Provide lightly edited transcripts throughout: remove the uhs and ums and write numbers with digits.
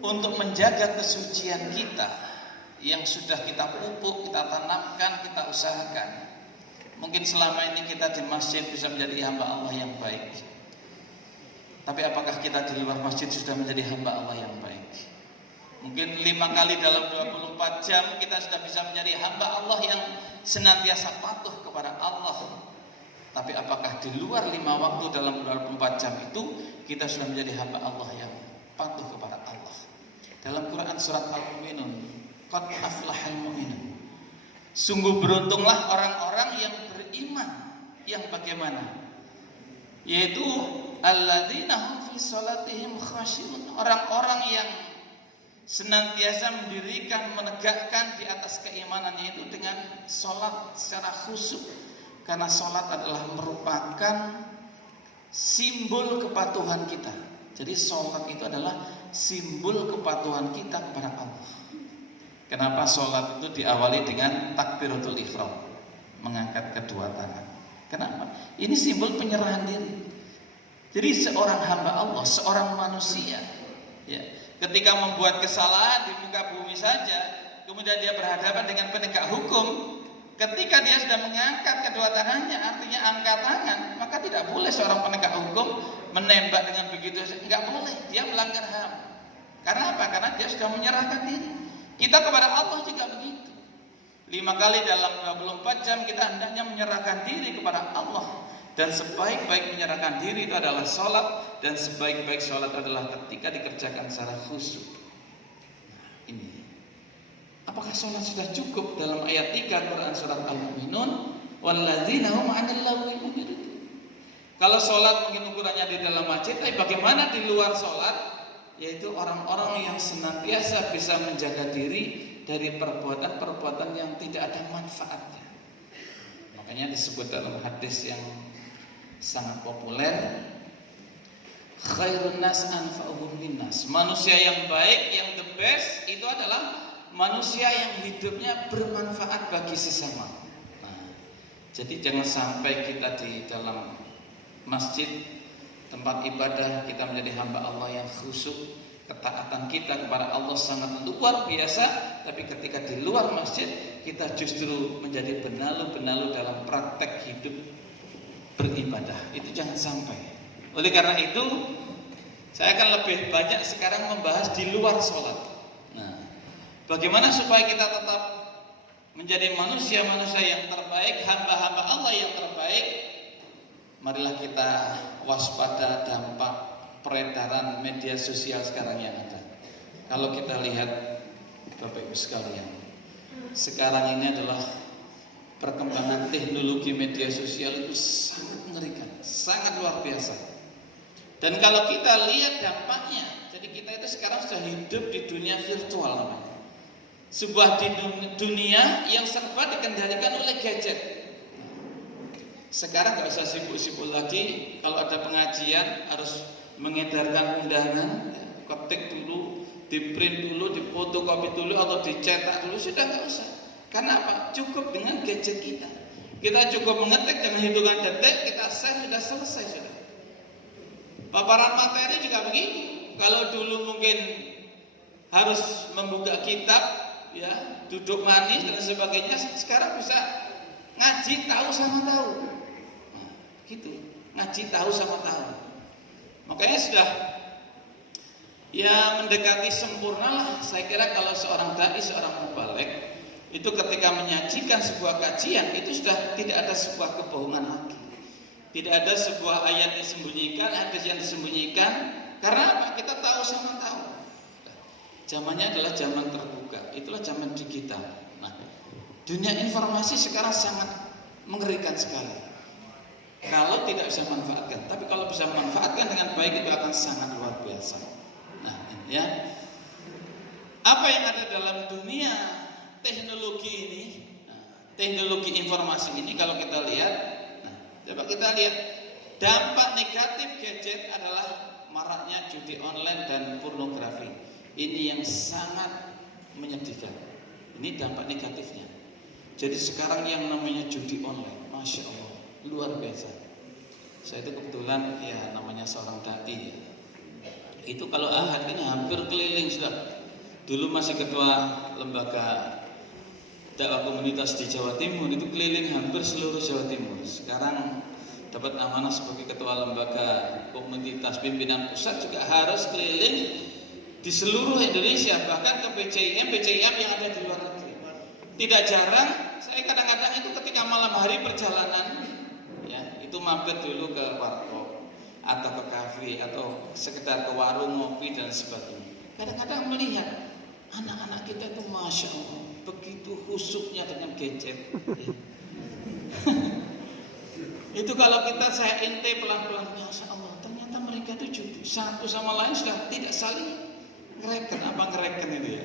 untuk menjaga kesucian kita yang sudah kita pupuk, kita tanamkan, kita usahakan. Mungkin selama ini kita di masjid bisa menjadi hamba Allah yang baik, tapi apakah kita di luar masjid sudah menjadi hamba Allah yang baik? Mungkin 5 kali dalam 24 jam kita sudah bisa menjadi hamba Allah yang senantiasa patuh kepada Allah. Tapi apakah di luar 5 waktu dalam 24 jam itu kita sudah menjadi hamba Allah yang patuh kepada Allah? Dalam Quran surat Al-Mu'minun, qad aflahal mu'minun, sungguh beruntunglah orang-orang yang beriman. Yang bagaimana? Yaitu alladzina hum fi sholatihim khashi'un, orang-orang yang senantiasa mendirikan, menegakkan di atas keimanannya itu dengan sholat secara khusyuk. Karena sholat adalah merupakan simbol kepatuhan kita. Jadi sholat itu adalah simbol kepatuhan kita kepada Allah. Kenapa sholat itu diawali dengan takbiratul ihram, mengangkat kedua tangan? Kenapa? Ini simbol penyerahan diri. Jadi seorang hamba Allah, seorang manusia, ya, ketika membuat kesalahan di muka bumi saja, kemudian dia berhadapan dengan penegak hukum, ketika dia sudah mengangkat kedua tangannya, artinya angkat tangan, maka tidak boleh seorang penegak hukum menembak dengan begitu saja. Enggak boleh, dia melanggar HAM. Karena apa? Karena dia sudah menyerahkan diri. Kita kepada Allah juga begitu. 5 kali dalam 24 jam kita hendaknya menyerahkan diri kepada Allah. Dan sebaik-baik menyerahkan diri itu adalah sholat, dan sebaik-baik sholat adalah ketika dikerjakan secara khusyuk. Nah, ini. Apakah sholat sudah cukup? Dalam ayat 3 Quran surat Al-Mu'minun, walladzina hum 'anil lagwi mu'ridun. Kalau sholat mungkin ukurannya di dalam masjid, tapi bagaimana di luar sholat? Yaitu orang-orang yang senantiasa bisa menjaga diri dari perbuatan-perbuatan yang tidak ada manfaatnya. Makanya disebut dalam hadis yang sangat populer, khairun nas anfa'uhum linnas. Manusia yang baik, yang the best itu adalah manusia yang hidupnya bermanfaat bagi sesama. Nah, jadi jangan sampai kita di dalam masjid, tempat ibadah, kita menjadi hamba Allah yang khusyuk, ketaatan kita kepada Allah sangat luar biasa, tapi ketika di luar masjid kita justru menjadi benalu-benalu dalam praktek hidup beribadah. Itu jangan sampai. Oleh karena itu, saya akan lebih banyak sekarang membahas di luar sholat. Nah, bagaimana supaya kita tetap menjadi manusia-manusia yang terbaik, hamba-hamba Allah yang terbaik? Marilah kita waspada dampak peredaran media sosial sekarang yang ada. Kalau kita lihat, Bapak Ibu sekalian, sekarang ini adalah perkembangan teknologi media sosial itu sangat mengerikan, sangat luar biasa. Dan kalau kita lihat dampaknya, jadi kita itu sekarang sudah hidup di dunia virtual namanya. Sebuah dunia yang serba dikendalikan oleh gadget. Sekarang nggak usah sibuk-sibuk lagi. Kalau ada pengajian harus mengedarkan undangan, ketik dulu, diprint dulu, difotokopi dulu, atau dicetak dulu, sudah nggak usah. Karena apa? Cukup dengan gadget kita. Kita cukup mengetik dengan hitungan detik, kita share, sudah selesai sudah. Paparan materi juga begitu. Kalau dulu mungkin harus membuka kitab, ya, duduk manis dan sebagainya, sekarang bisa ngaji tahu sama tahu. Nah, gitu. Ngaji tahu sama tahu. Makanya sudah ya mendekati sempurna lah. Saya kira kalau seorang dai, seorang mubaligh itu ketika menyajikan sebuah kajian itu sudah tidak ada sebuah kebohongan lagi. Tidak ada sebuah ayat yang disembunyikan, hadis yang disembunyikan. Karena apa? Kita tahu sama tahu. Zamannya adalah zaman terbuka. Itulah zaman digital. Nah, dunia informasi sekarang sangat mengerikan sekali. Kalau tidak bisa manfaatkan, tapi kalau bisa manfaatkan dengan baik itu akan sangat luar biasa. Nah, ya. Apa yang ada dalam dunia teknologi ini, teknologi informasi ini, kalau kita lihat, coba kita lihat dampak negatif gadget adalah maraknya judi online dan pornografi. Ini yang sangat menyedihkan. Ini dampak negatifnya. Jadi sekarang yang namanya judi online, masya Allah, luar biasa. Saya itu kebetulan ya namanya seorang dai. Itu kalau ahad ini hampir keliling sudah. Dulu masih ketua lembaga dakwah komunitas di Jawa Timur, itu keliling hampir seluruh Jawa Timur. Sekarang dapat amanah sebagai ketua lembaga komunitas pimpinan pusat, juga harus keliling di seluruh Indonesia, bahkan ke BCIM yang ada di luar negeri. Tidak jarang saya kadang-kadang itu ketika malam hari perjalanan, ya, itu mampir dulu ke warkop atau ke kafe atau sekedar ke warung ngopi dan sebagainya. Kadang-kadang melihat anak-anak kita itu masya Allah begitu khusyuknya dengan gadget. Ya. Itu kalau saya ente pelan-pelan, masya Allah, ternyata mereka itu satu sama lain sudah tidak saling ngereken itu ya.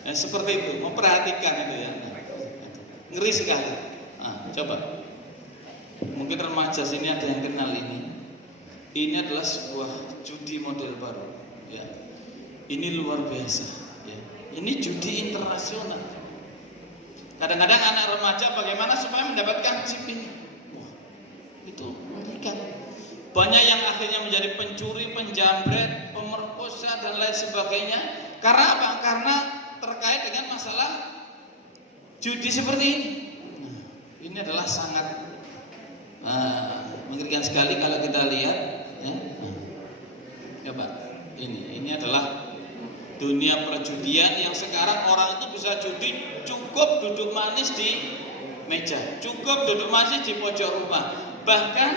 Nah, seperti itu, memperhatikan itu ya. Nah, ngeri sekali. Nah, coba. Mungkin remaja sini ada yang kenal ini. Ini adalah sebuah judi model baru. Ya. Ini luar biasa. Ya. Ini judi internasional. Kadang-kadang anak remaja bagaimana supaya mendapatkan chip ini? Wah, itu mengerikan. Banyak yang akhirnya menjadi pencuri, penjamret, pemerkosa dan lain sebagainya. Karena apa? Karena terkait dengan masalah judi seperti ini. Nah, ini adalah sangat mengerikan sekali kalau kita lihat. Ya, coba ini adalah dunia perjudian yang sekarang orang itu bisa judi cukup duduk manis di meja, cukup duduk manis di pojok rumah. Bahkan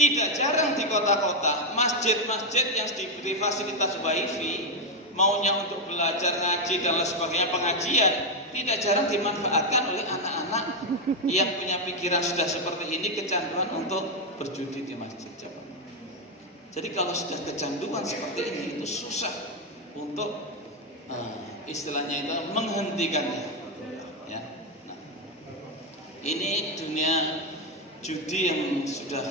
tidak jarang di kota-kota masjid-masjid yang diberi fasilitas wifi, maunya untuk belajar ngaji dan lain sebagainya, pengajian, tidak jarang dimanfaatkan oleh anak-anak yang punya pikiran sudah seperti ini, kecanduan untuk berjudi di masjid. Jadi kalau sudah kecanduan seperti ini, itu susah untuk istilahnya itu menghentikannya. Ya. Nah, ini dunia judi yang sudah,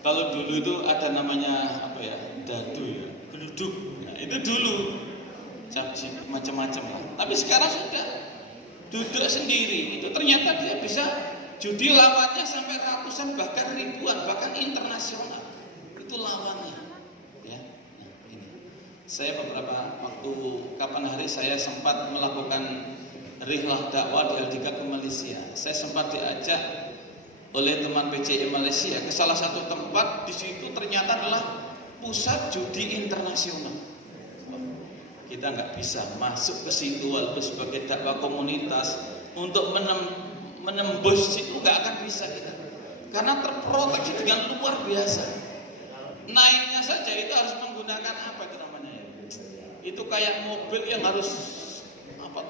kalau dulu itu ada namanya apa ya, dadu ya, geluduk. Nah, itu dulu macam-macam lah. Tapi sekarang sudah duduk sendiri, itu ternyata dia bisa judi lawannya sampai ratusan bahkan ribuan bahkan internasional. Itu lawannya. Ya. Nah, ini. Saya beberapa waktu kapan hari saya sempat melakukan rihlah dakwah di LDK ke Malaysia. Saya sempat diajak oleh teman PCI Malaysia ke salah satu tempat, di situ ternyata adalah pusat judi internasional. Kita nggak bisa masuk ke situ walaupun sebagai dakwah komunitas untuk menembus situ nggak akan bisa kita, karena terproteksi dengan luar biasa. Naiknya saja itu harus menggunakan apa itu namanya ya? Itu kayak mobil yang harus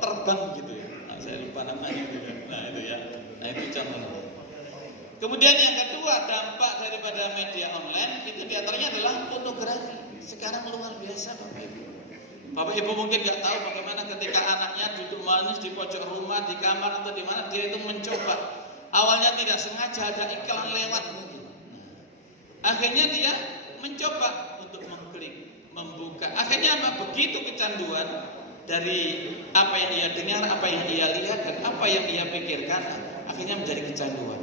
terbang gitu ya. Nah, saya lupa namanya gitu. Nah itu ya. Nah itu contohnya. Kemudian yang kedua, dampak daripada media online itu diantaranya adalah pornografi. Sekarang luar biasa Bapak Ibu. Bapak Ibu mungkin nggak tahu bagaimana ketika anaknya duduk manis di pojok rumah, di kamar atau di mana, dia itu mencoba. Awalnya tidak sengaja ada iklan lewat mungkin. Akhirnya dia mencoba untuk mengklik, membuka. Akhirnya apa? Begitu kecanduan dari apa yang ia dengar, apa yang ia lihat, dan apa yang ia pikirkan, akhirnya menjadi kecanduan.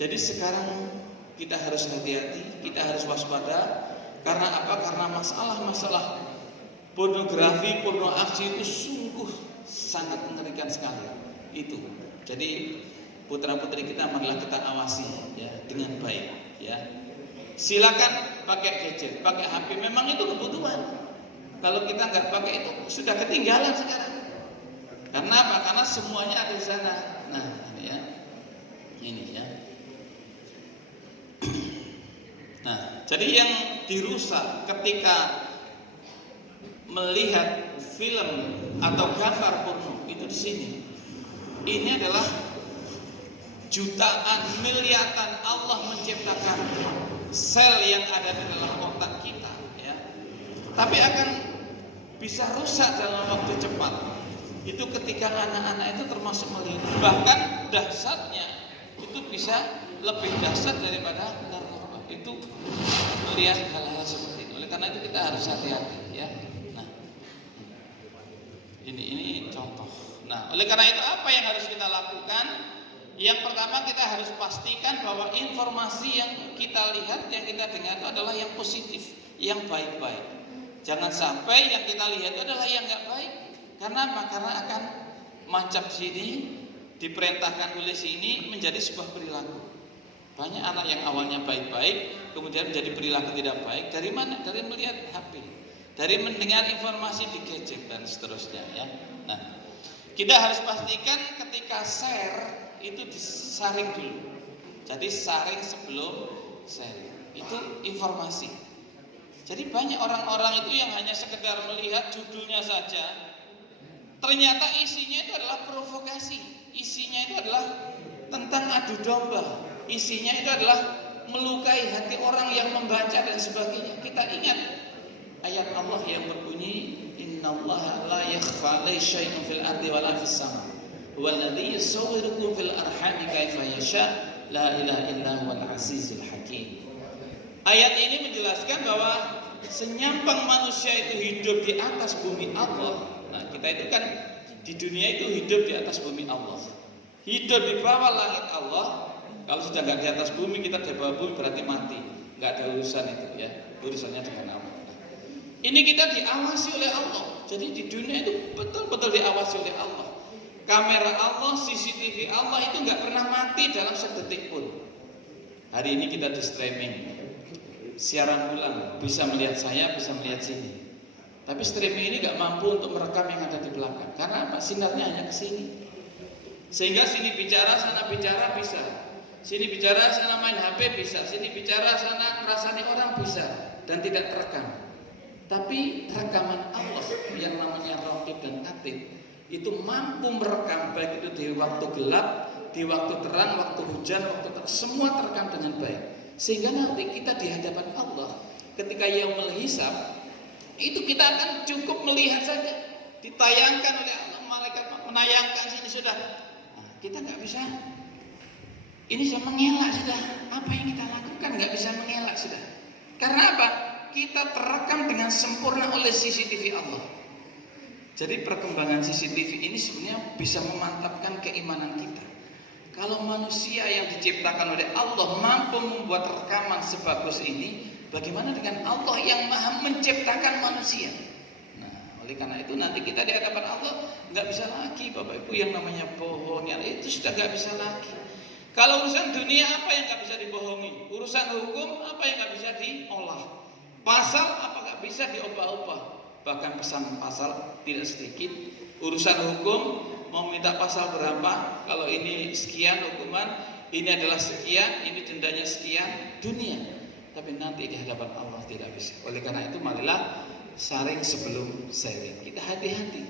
Jadi sekarang kita harus hati-hati, kita harus waspada. Karena apa? Karena masalah-masalah pornografi, porno aksi itu sungguh sangat mengerikan sekali. Itu. Jadi putra-putri kita marilah kita awasi ya dengan baik ya. Silakan pakai gadget, pakai HP, memang itu kebutuhan. Kalau kita nggak pakai itu sudah ketinggalan sekarang. Karena apa? Karena semuanya ada di sana. Nah, ini ya. Ini ya. Nah, jadi yang dirusak ketika melihat film atau gambar porno itu di sini. Ini adalah jutaan, miliaran Allah menciptakan sel yang ada di dalam otak kita ya. Tapi akan bisa rusak dalam waktu cepat. Itu ketika anak-anak itu termasuk melihat. Bahkan dahsyatnya itu bisa lebih dahsyat daripada narkoba. Itu melihat hal-hal seperti itu. Oleh karena itu kita harus hati-hati ya. Nah, ini contoh. Nah, oleh karena itu apa yang harus kita lakukan? Yang pertama kita harus pastikan bahwa informasi yang kita lihat, yang kita dengar itu adalah yang positif, yang baik-baik. Jangan sampai yang kita lihat itu adalah yang nggak baik. Karena apa? Karena akan mancap sini, diperintahkan oleh sini menjadi sebuah perilaku. Banyak anak yang awalnya baik-baik, kemudian menjadi perilaku tidak baik. Dari mana? Dari melihat HP, dari mendengar informasi di gadget dan seterusnya. Ya. Nah, kita harus pastikan ketika share itu disaring dulu. Jadi saring sebelum sharing. Itu informasi. Jadi banyak orang-orang itu yang hanya sekedar melihat judulnya saja, ternyata isinya itu adalah provokasi. Isinya itu adalah tentang adu domba. Isinya itu adalah melukai hati orang yang membaca dan sebagainya. Kita ingat ayat Allah yang berbunyi, innallaha la yakhfa alaihi syai'un fil ardi wala fis sama. Huwallazi yusawwirukum fil arhami kaifa yasha. La ilaha illa huwal azizul hakim. Ayat ini menjelaskan bahwa senyampang manusia itu hidup di atas bumi Allah. Nah, kita itu kan di dunia itu hidup di atas bumi Allah. Hidup di bawah langit Allah. Kalau sudah nggak di atas bumi, kita di bawah bumi berarti mati. Nggak ada urusan itu ya. Urusannya dengan Allah. Ini kita diawasi oleh Allah. Jadi di dunia itu betul-betul diawasi oleh Allah. Kamera Allah, CCTV Allah itu nggak pernah mati dalam sedetik pun. Hari ini kita di streaming, siaran ulang, bisa melihat saya, bisa melihat sini. Tapi streaming ini nggak mampu untuk merekam yang ada di belakang. Karena apa? Sinarnya hanya ke sini. Sehingga sini bicara, sana bicara bisa. Sini bicara, sana main HP bisa. Sini bicara, sana ngerasani orang bisa. Dan tidak terekam. Tapi rekaman Allah yang namanya Raqib dan Atid itu mampu merekam, baik itu di waktu gelap, di waktu terang, waktu hujan, waktu terang, semua terekam dengan baik. Sehingga nanti kita di hadapan Allah ketika yaumul hisab itu kita akan cukup melihat saja, ditayangkan oleh Allah, malaikat menayangkan sini sudah. Nah, kita nggak bisa, ini sudah mengelak sudah. Apa yang kita lakukan nggak bisa mengelak sudah. Karena apa? Kita terekam dengan sempurna oleh CCTV Allah. Jadi perkembangan CCTV ini sebenarnya bisa memantapkan keimanan kita. Kalau manusia yang diciptakan oleh Allah mampu membuat rekaman sebagus ini, bagaimana dengan Allah yang maha menciptakan manusia? Nah, oleh karena itu nanti kita di hadapan Allah nggak bisa lagi, Bapak Ibu, yang namanya bohong, itu sudah nggak bisa lagi. Kalau urusan dunia apa yang nggak bisa dibohongi? Urusan hukum apa yang nggak bisa diolah? Pasal apa nggak bisa diubah-ubah? Bahkan pesan pasal tidak sedikit. Urusan hukum mau minta pasal berapa? Kalau ini sekian hukuman, ini adalah sekian, ini dendanya sekian, dunia. Tapi nanti di hadapan Allah tidak bisa. Oleh karena itu marilah saring sebelum sharing. Kita hati-hati.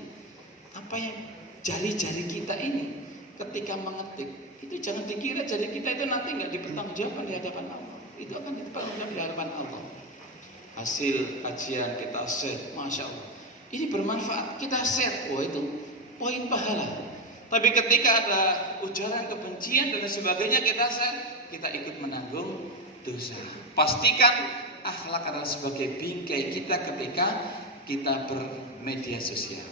Apa yang jari-jari kita ini ketika mengetik itu jangan dikira jari kita itu nanti nggak dipertanggungjawabkan di hadapan Allah. Itu akan dipertanggungjawabkan di hadapan Allah. Hasil kajian kita share, Masya Allah, ini bermanfaat, kita share, oh itu poin pahala. Tapi ketika ada ujaran kebencian dan sebagainya kita share, kita ikut menanggung dosa. Pastikan akhlak adalah sebagai bingkai kita ketika kita bermedia sosial.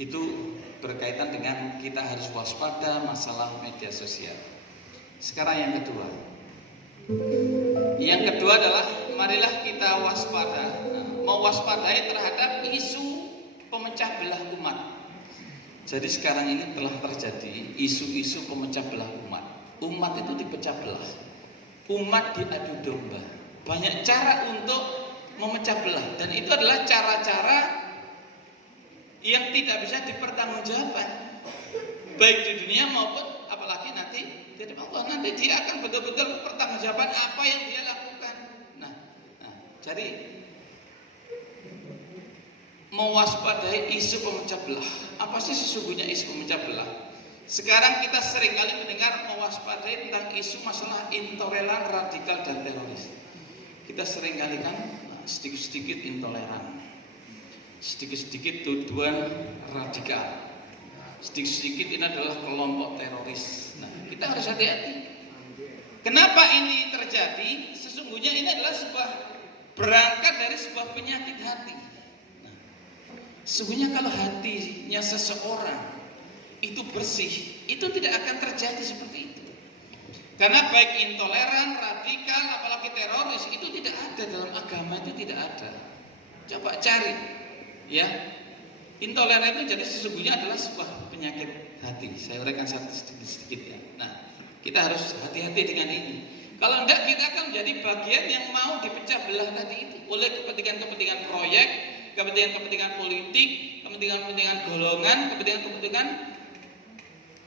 Itu berkaitan dengan kita harus waspada masalah media sosial. Sekarang yang kedua. Yang kedua adalah marilah kita waspada, mewaspadai terhadap isu pemecah belah umat. Jadi sekarang ini telah terjadi isu-isu pemecah belah umat. Umat itu dipecah belah, umat diadu domba. Banyak cara untuk memecah belah, dan itu adalah cara-cara yang tidak bisa dipertanggungjawabkan, baik di dunia maupun apalagi nanti. Jadi Allah nanti dia akan betul-betul pertanggungjawaban apa yang dia lakukan. Nah, jadi mewaspadai isu pemecah belah. Apa sih sesungguhnya isu pemecah belah? Sekarang kita seringkali mendengar mewaspadai tentang isu masalah intoleran, radikal dan teroris. Kita seringkali kan sedikit-sedikit intoleran, sedikit-sedikit tuduhan radikal, sedikit-sedikit ini adalah kelompok teroris. Nah, kita harus hati-hati. Kenapa ini terjadi? Sesungguhnya ini adalah sebuah berangkat dari sebuah penyakit hati. Nah, sesungguhnya kalau hatinya seseorang itu bersih, itu tidak akan terjadi seperti itu. Karena baik intoleran, radikal, apalagi teroris itu tidak ada dalam agama, itu tidak ada. Coba cari, ya. Intoleran itu jadi sesungguhnya adalah sebuah penyakit hati. Saya uraikan sedikit ya. Nah, kita harus hati-hati dengan ini. Kalau enggak, kita akan menjadi bagian yang mau dipecah belah tadi itu oleh kepentingan-kepentingan proyek, kepentingan-kepentingan politik, kepentingan-kepentingan golongan, kepentingan-kepentingan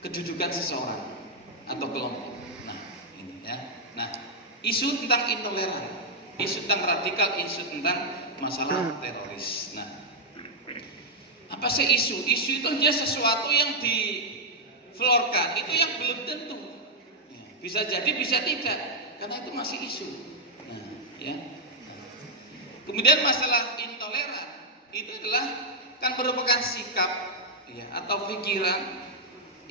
kedudukan seseorang atau kelompok. Nah, ini ya. Nah, isu tentang intoleran, isu tentang radikal, isu tentang masalah teroris. Nah, apa sih isu? Isu itu hanya sesuatu yang diflorkan, itu yang belum tentu. Bisa jadi, bisa tidak, karena itu masih isu. Nah, ya. Kemudian masalah intoleran itu adalah kan merupakan sikap, ya, atau pikiran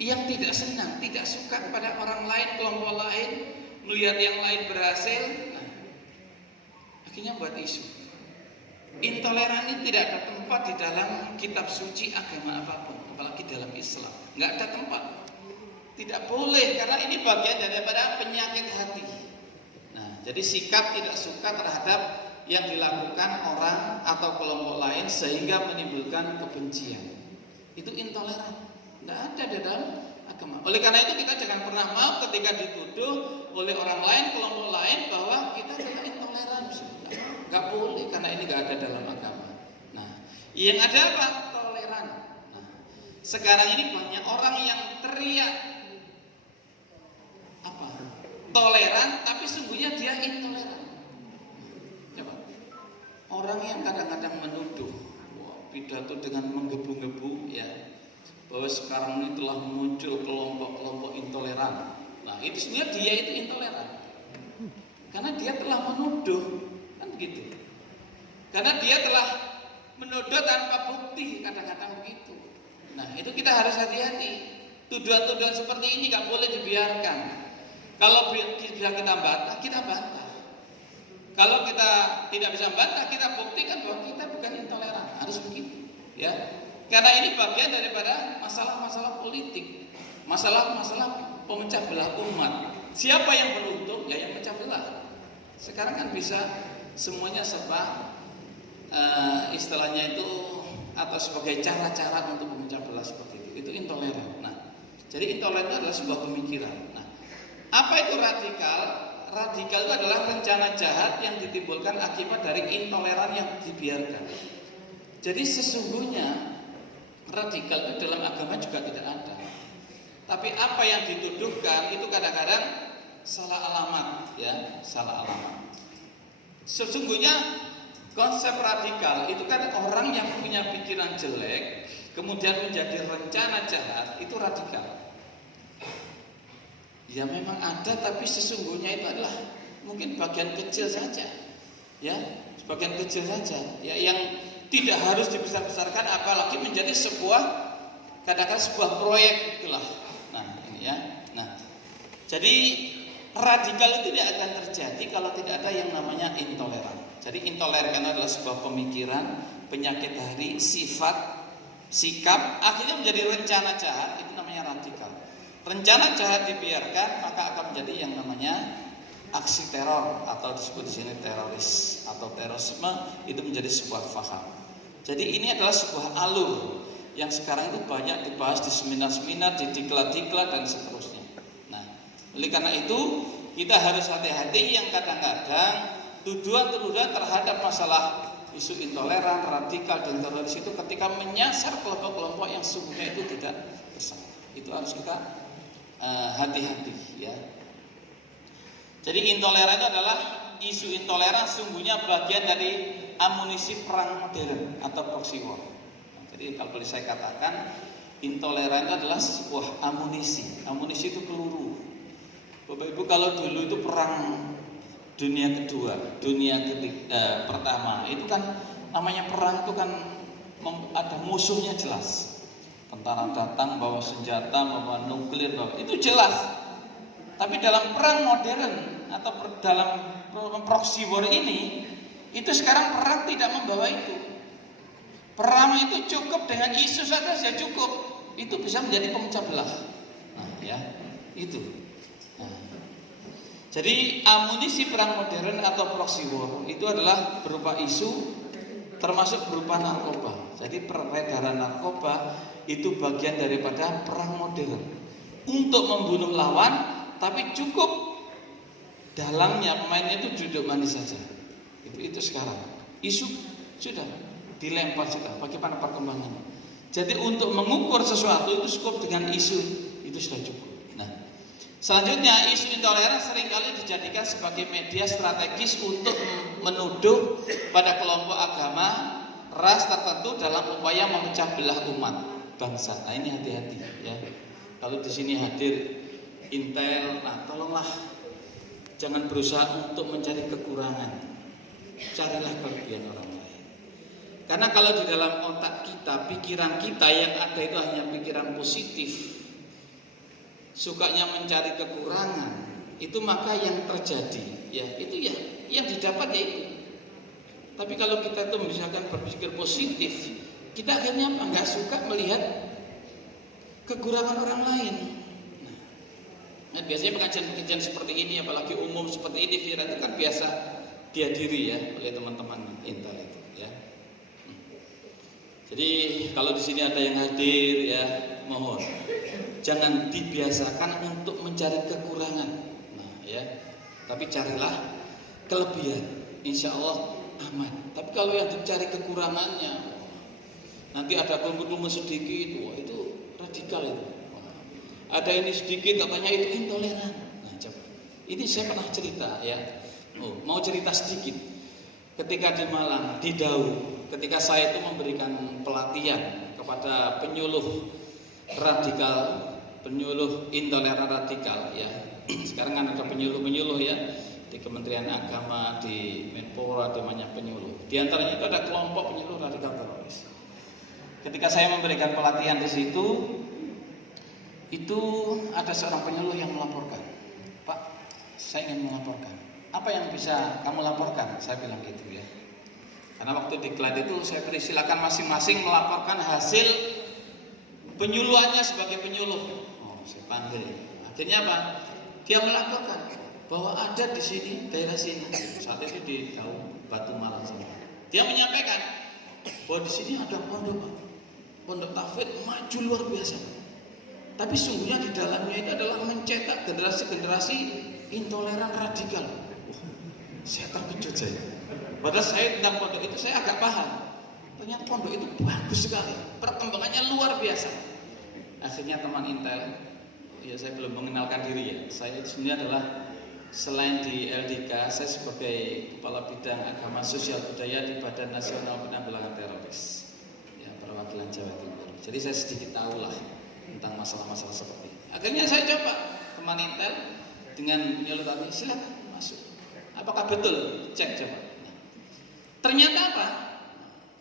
yang tidak senang, tidak suka kepada orang lain, kelompok lain, melihat yang lain berhasil. Nah, akhirnya buat isu. Intoleran ini tidak ada tempat di dalam kitab suci agama apapun, apalagi dalam Islam. Nggak ada tempat. Tidak boleh, karena ini bagian daripada penyakit hati. Nah, jadi sikap tidak suka terhadap yang dilakukan orang atau kelompok lain sehingga menimbulkan kebencian. Itu intoleran. Nggak ada di dalam agama. Oleh karena itu kita jangan pernah mau ketika dituduh oleh orang lain, kelompok lain bahwa kita adalah intoleran. Nggak boleh, karena ini nggak ada dalam agama. Nah, yang ada apa? Toleran. Nah, sekarang ini banyak orang yang teriak apa? Toleran, tapi sungguhnya dia intoleran. Coba. Orang yang kadang-kadang menuduh, pidato dengan menggebu-gebu, ya, bahwa sekarang ini telah muncul kelompok-kelompok intoleran. Nah, itu sebenarnya dia itu intoleran, karena dia telah menuduh. Begitu. Karena dia telah menuduh tanpa bukti, kadang-kadang begitu. Nah, itu kita harus hati-hati. Tuduhan-tuduhan seperti ini nggak boleh dibiarkan. Kalau bisa kita bantah, kita bantah. Kalau kita tidak bisa bantah, kita buktikan bahwa kita bukan intoleran. Harus begitu, ya. Karena ini bagian daripada masalah-masalah politik, masalah-masalah pemecah belah umat. Siapa yang beruntung? Ya yang pecah belah. Sekarang kan bisa semuanya serba istilahnya itu atau sebagai cara-cara untuk memecah belah seperti itu. Itu intoleran. Nah, jadi intoleran itu adalah sebuah pemikiran. Nah, apa itu radikal? Radikal itu adalah rencana jahat yang ditimbulkan akibat dari intoleran yang dibiarkan. Jadi sesungguhnya radikal itu dalam agama juga tidak ada. Tapi apa yang dituduhkan itu kadang-kadang salah alamat, ya, salah alamat. Sesungguhnya konsep radikal itu kan orang yang punya pikiran jelek kemudian menjadi rencana jahat, itu radikal. Ya memang ada, tapi sesungguhnya itu adalah mungkin bagian kecil saja, ya, sebagian kecil saja, ya, yang tidak harus dibesar-besarkan, apalagi menjadi sebuah katakan sebuah proyek itulah. Nah ini ya, nah jadi radikal itu tidak akan terjadi kalau tidak ada yang namanya intoleran. Jadi intoleran adalah sebuah pemikiran, penyakit hati, sifat, sikap, akhirnya menjadi rencana jahat, itu namanya radikal. Rencana jahat dibiarkan, maka akan menjadi yang namanya aksi teror atau disebut di sini teroris atau terorisme, itu menjadi sebuah faham. Jadi ini adalah sebuah alur yang sekarang itu banyak dibahas di seminar-seminar, di diklat-diklat dan seterusnya. Oleh karena itu kita harus hati-hati yang kadang-kadang tuduhan-tuduhan terhadap masalah isu intoleran, radikal dan teroris itu ketika menyasar kelompok-kelompok yang sesungguhnya itu tidak bersalah. Itu harus kita hati-hati, ya. Jadi intoleran itu adalah isu intoleran sesungguhnya bagian dari amunisi perang modern atau proxy war. Jadi kalau boleh saya katakan intoleran itu adalah sebuah amunisi. Amunisi itu peluru. Bapak Ibu, kalau dulu itu perang dunia kedua, pertama itu kan namanya perang itu kan ada musuhnya jelas. Tentara datang bawa senjata, bawa nuklir, bawa itu jelas. Tapi dalam perang modern atau dalam proxy war ini, itu sekarang perang tidak membawa itu. Perang itu cukup dengan isu saja cukup, itu bisa menjadi pemecah belah. Nah, ya itu. Jadi amunisi perang modern atau proxy war itu adalah berupa isu termasuk berupa narkoba. Jadi peredaran narkoba itu bagian daripada perang modern untuk membunuh lawan, tapi cukup dalangnya pemainnya itu duduk manis saja. Itu sekarang isu sudah dilempar sudah. Bagaimana perkembangannya? Jadi untuk mengukur sesuatu itu cukup dengan isu itu sudah cukup. Nah, selanjutnya isu intoleran seringkali dijadikan sebagai media strategis untuk menuduh pada kelompok agama, ras tertentu dalam upaya memecah belah umat bangsa. Nah, ini hati-hati ya. Kalau di sini hadir Intel, nah tolonglah jangan berusaha untuk mencari kekurangan. Carilah kelebihan orang lain. Karena kalau di dalam otak kita, pikiran kita yang ada itu hanya pikiran positif, sukanya mencari kekurangan, itu maka yang terjadi ya itu ya yang didapat ya itu. Tapi kalau kita itu misalkan berpikir positif, kita akhirnya apa? Nggak suka melihat kekurangan orang lain. Nah, biasanya pengajian-pengajian seperti ini, apalagi umum seperti ini, viral itu kan biasa dihadiri ya oleh teman-teman Intel itu ya. Jadi kalau di sini ada yang hadir ya, mohon jangan dibiasakan untuk mencari kekurangan. Nah ya, tapi carilah kelebihan. Insya Allah aman. Tapi kalau yang dicari kekurangannya, nanti ada kelompok sedikit, wah itu radikal itu. Ada ini sedikit katanya itu intoleran. Nah, coba. Ini saya pernah cerita ya. Mau cerita sedikit. Ketika di Malang, di Dau, ketika saya itu memberikan pelatihan kepada penyuluh radikal, penyuluh intoleran radikal ya. Sekarang kan ada penyuluh-penyuluh ya di Kementerian Agama, di Menpora, ada banyak penyuluh. Di antaranya itu ada kelompok penyuluh radikal teroris. Ketika saya memberikan pelatihan di situ, itu ada seorang penyuluh yang melaporkan, Pak, saya ingin melaporkan. Apa yang bisa kamu laporkan? Saya bilang gitu ya. Karena waktu di Glad itu saya beri silakan masing-masing melaporkan hasil penyuluhannya sebagai penyuluh. Oh, saya panggil. Akhirnya apa? Dia melaporkan bahwa ada di sini, daerah sini. Saat itu di Dau, Batu Malang sana. Dia menyampaikan bahwa di sini ada pondok tahfidz maju luar biasa. Tapi sungguhnya di dalamnya itu adalah mencetak generasi-generasi intoleran radikal. Saya terkejut saya. Padahal saya tentang pondok itu saya agak paham. Ternyata pondok itu bagus sekali, perkembangannya luar biasa. Akhirnya teman Intel, ya saya belum mengenalkan diri ya. Saya sebenarnya adalah selain di LDK, saya sebagai Kepala Bidang Agama Sosial Budaya di Badan Nasional Penanggulangan Teroris, ya perwakilan Jawa Timur. Jadi saya sedikit tahu lah tentang masalah-masalah seperti ini. Akhirnya saya coba teman Intel dengan penyuluh tadi, silakan masuk. Apakah betul? Cek coba. Nah, ternyata apa?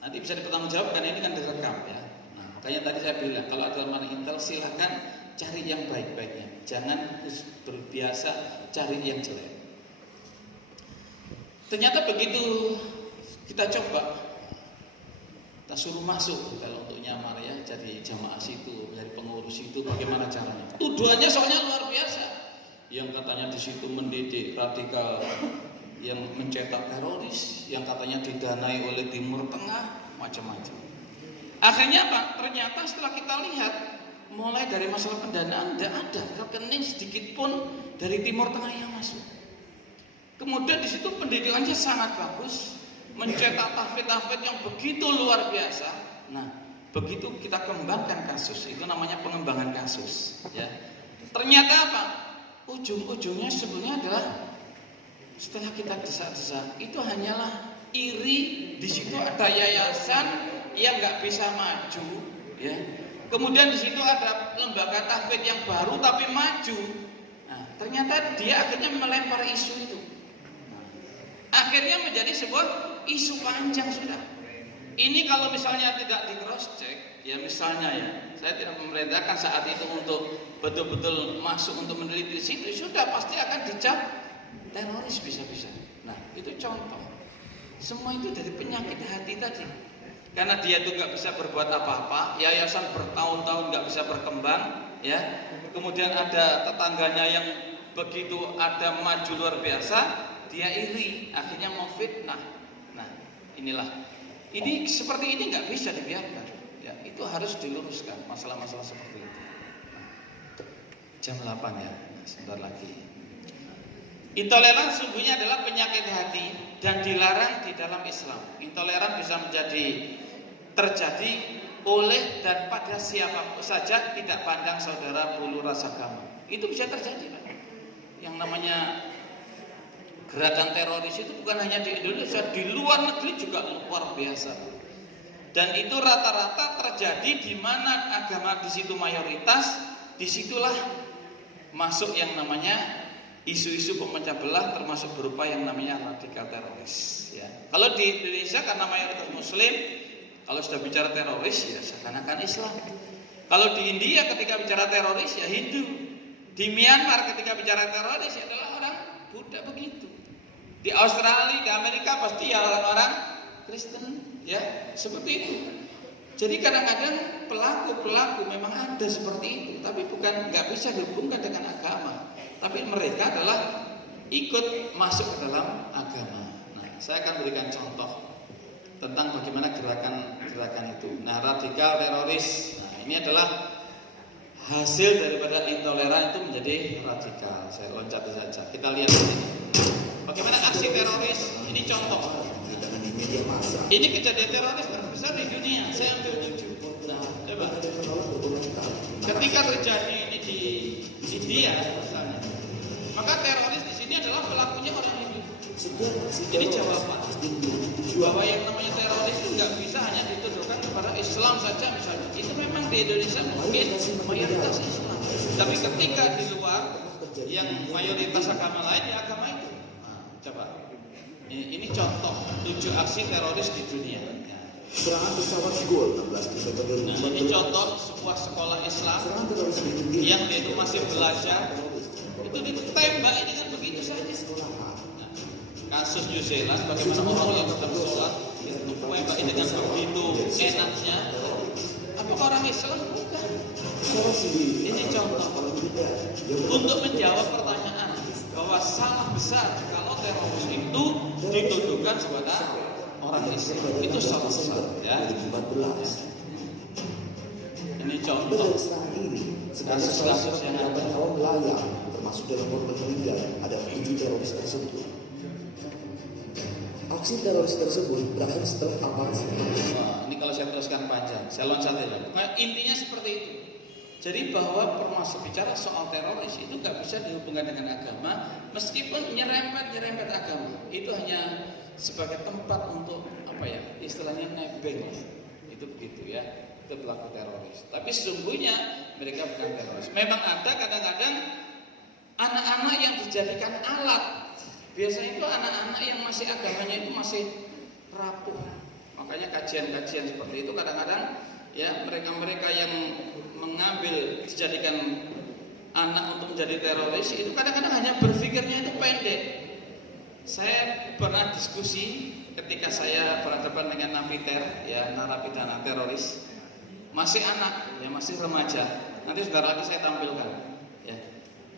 Nanti bisa dipertanggungjawabkan, ini kan direkam ya. Nah, makanya tadi saya bilang kalau ada teman Intel silakan cari yang baik-baiknya, jangan berbiasa cari yang jelek. Ternyata begitu kita coba, kita suruh masuk kalau untuk nyamar ya, jadi jamaah situ, jadi pengurus itu, bagaimana caranya? Tuduhannya soalnya luar biasa. Yang katanya di situ mendidik radikal, yang mencetak teroris, yang katanya didanai oleh Timur Tengah, macam-macam. Akhirnya apa? Ternyata setelah kita lihat, mulai dari masalah pendanaan tidak ada rekening sedikit pun dari Timur Tengah yang masuk. Kemudian di situ pendidikannya sangat bagus, mencetak tahfidz yang begitu luar biasa. Nah, begitu kita kembangkan kasus, itu namanya pengembangan kasus. Ya, ternyata apa? Ujung-ujungnya sebenarnya adalah setelah kita desak-desak, itu hanyalah iri. Di situ ada yayasan yang nggak bisa maju, ya. Kemudian di situ ada lembaga tahfidz yang baru tapi maju. Nah, ternyata dia akhirnya melempar isu itu. Akhirnya menjadi sebuah isu panjang sudah. Ini kalau misalnya tidak di cross check, ya misalnya ya, saya tidak memerintahkan saat itu untuk betul-betul masuk untuk meneliti di situ, sudah pasti akan dicap teroris bisa-bisa. Nah, itu contoh. Semua itu dari penyakit hati tadi. Karena dia itu nggak bisa berbuat apa-apa, yayasan bertahun-tahun nggak bisa berkembang, ya. Kemudian ada tetangganya yang begitu ada maju luar biasa, dia iri, akhirnya mau fitnah. Nah, inilah Ini seperti ini nggak bisa dibiarkan. Ya, itu harus diluruskan masalah-masalah seperti itu. Jam 8 ya, sebentar lagi. Intoleran sungguhnya adalah penyakit hati dan dilarang di dalam Islam. Intoleran bisa terjadi oleh dan pada siapa saja, tidak pandang saudara bulu rasa agama. Itu bisa terjadi, Pak. Yang namanya gerakan teroris itu bukan hanya di Indonesia, di luar negeri juga luar biasa. Dan itu rata-rata terjadi di mana agama di situ mayoritas, disitulah masuk yang namanya isu-isu pemecah belah, termasuk berupa yang namanya radikal teroris. Ya. Kalau di Indonesia karena mayoritas Muslim, kalau sudah bicara teroris ya seakan-akan Islam. Kalau di India ketika bicara teroris ya Hindu. Di Myanmar ketika bicara teroris ya adalah orang Buddha, begitu. Di Australia, di Amerika pasti ya orang-orang Kristen, ya seperti itu. Jadi kadang-kadang pelaku memang ada seperti itu, tapi nggak bisa dihubungkan dengan agama. Tapi mereka adalah ikut masuk ke dalam agama. Nah, saya akan berikan contoh tentang bagaimana gerakan itu. Nah, radikal teroris. Nah, ini adalah hasil daripada intoleran itu menjadi radikal. Saya loncat saja. Kita lihat ini. Bagaimana aksi teroris? Ini contoh. Ini kejadian teroris terbesar di dunia. Saya ambil 7. Nah, coba. Ketika terjadi ini di India, misalnya, maka teroris di sini adalah pelakunya orang Hindu. Ini jawaban bahwa yang namanya teroris itu nggak bisa hanya ditujukan kepada Islam saja misalnya. Itu memang di Indonesia mungkin mayoritas Islam. Tapi ketika di luar yang mayoritas agama lain ya agama itu. Nah, coba. Ini contoh 7 aksi teroris di dunia. Serangan pesawat Gol 16 Desember 2004. Nah, ini contoh sebuah sekolah Islam yang dia itu masih belajar. Itu ditembak dengan begitu saja. Nah, kasus New Zealand bagaimana orang yang sedang sholat ditembak dengan begitu enaknya. Apakah orang Islam? Bukan. Ini contoh untuk menjawab pertanyaan bahwa salah besar kalau teroris itu dituduhkan kepada orang Islam, itu salah besar ya. Ini contoh kasus-kasus yang ada. Termasuk dalam korban meninggal ada 7 teroris tersebut. Aksi teroris tersebut berakhir setelah aparat. Ini kalau saya teruskan panjang, saya loncat aja. Intinya seperti itu. Jadi bahwa bicara soal teroris itu nggak bisa dihubungkan dengan agama, meskipun nyerempet agama. Itu hanya sebagai tempat untuk istilahnya nebeng, itu begitu ya. Itu pelaku teroris. Tapi sesungguhnya mereka bukan teroris. Memang ada kadang-kadang anak-anak yang dijadikan alat. Biasanya itu anak-anak yang masih agamanya itu masih rapuh. Makanya kajian-kajian seperti itu kadang-kadang ya mereka-mereka yang mengambil dijadikan anak untuk menjadi teroris itu kadang-kadang hanya berpikirnya itu pendek. Saya pernah diskusi ketika saya berhadapan dengan napiter, ya narapidana teroris, masih anak, ya masih remaja. Nanti sebentar lagi saya tampilkan, ya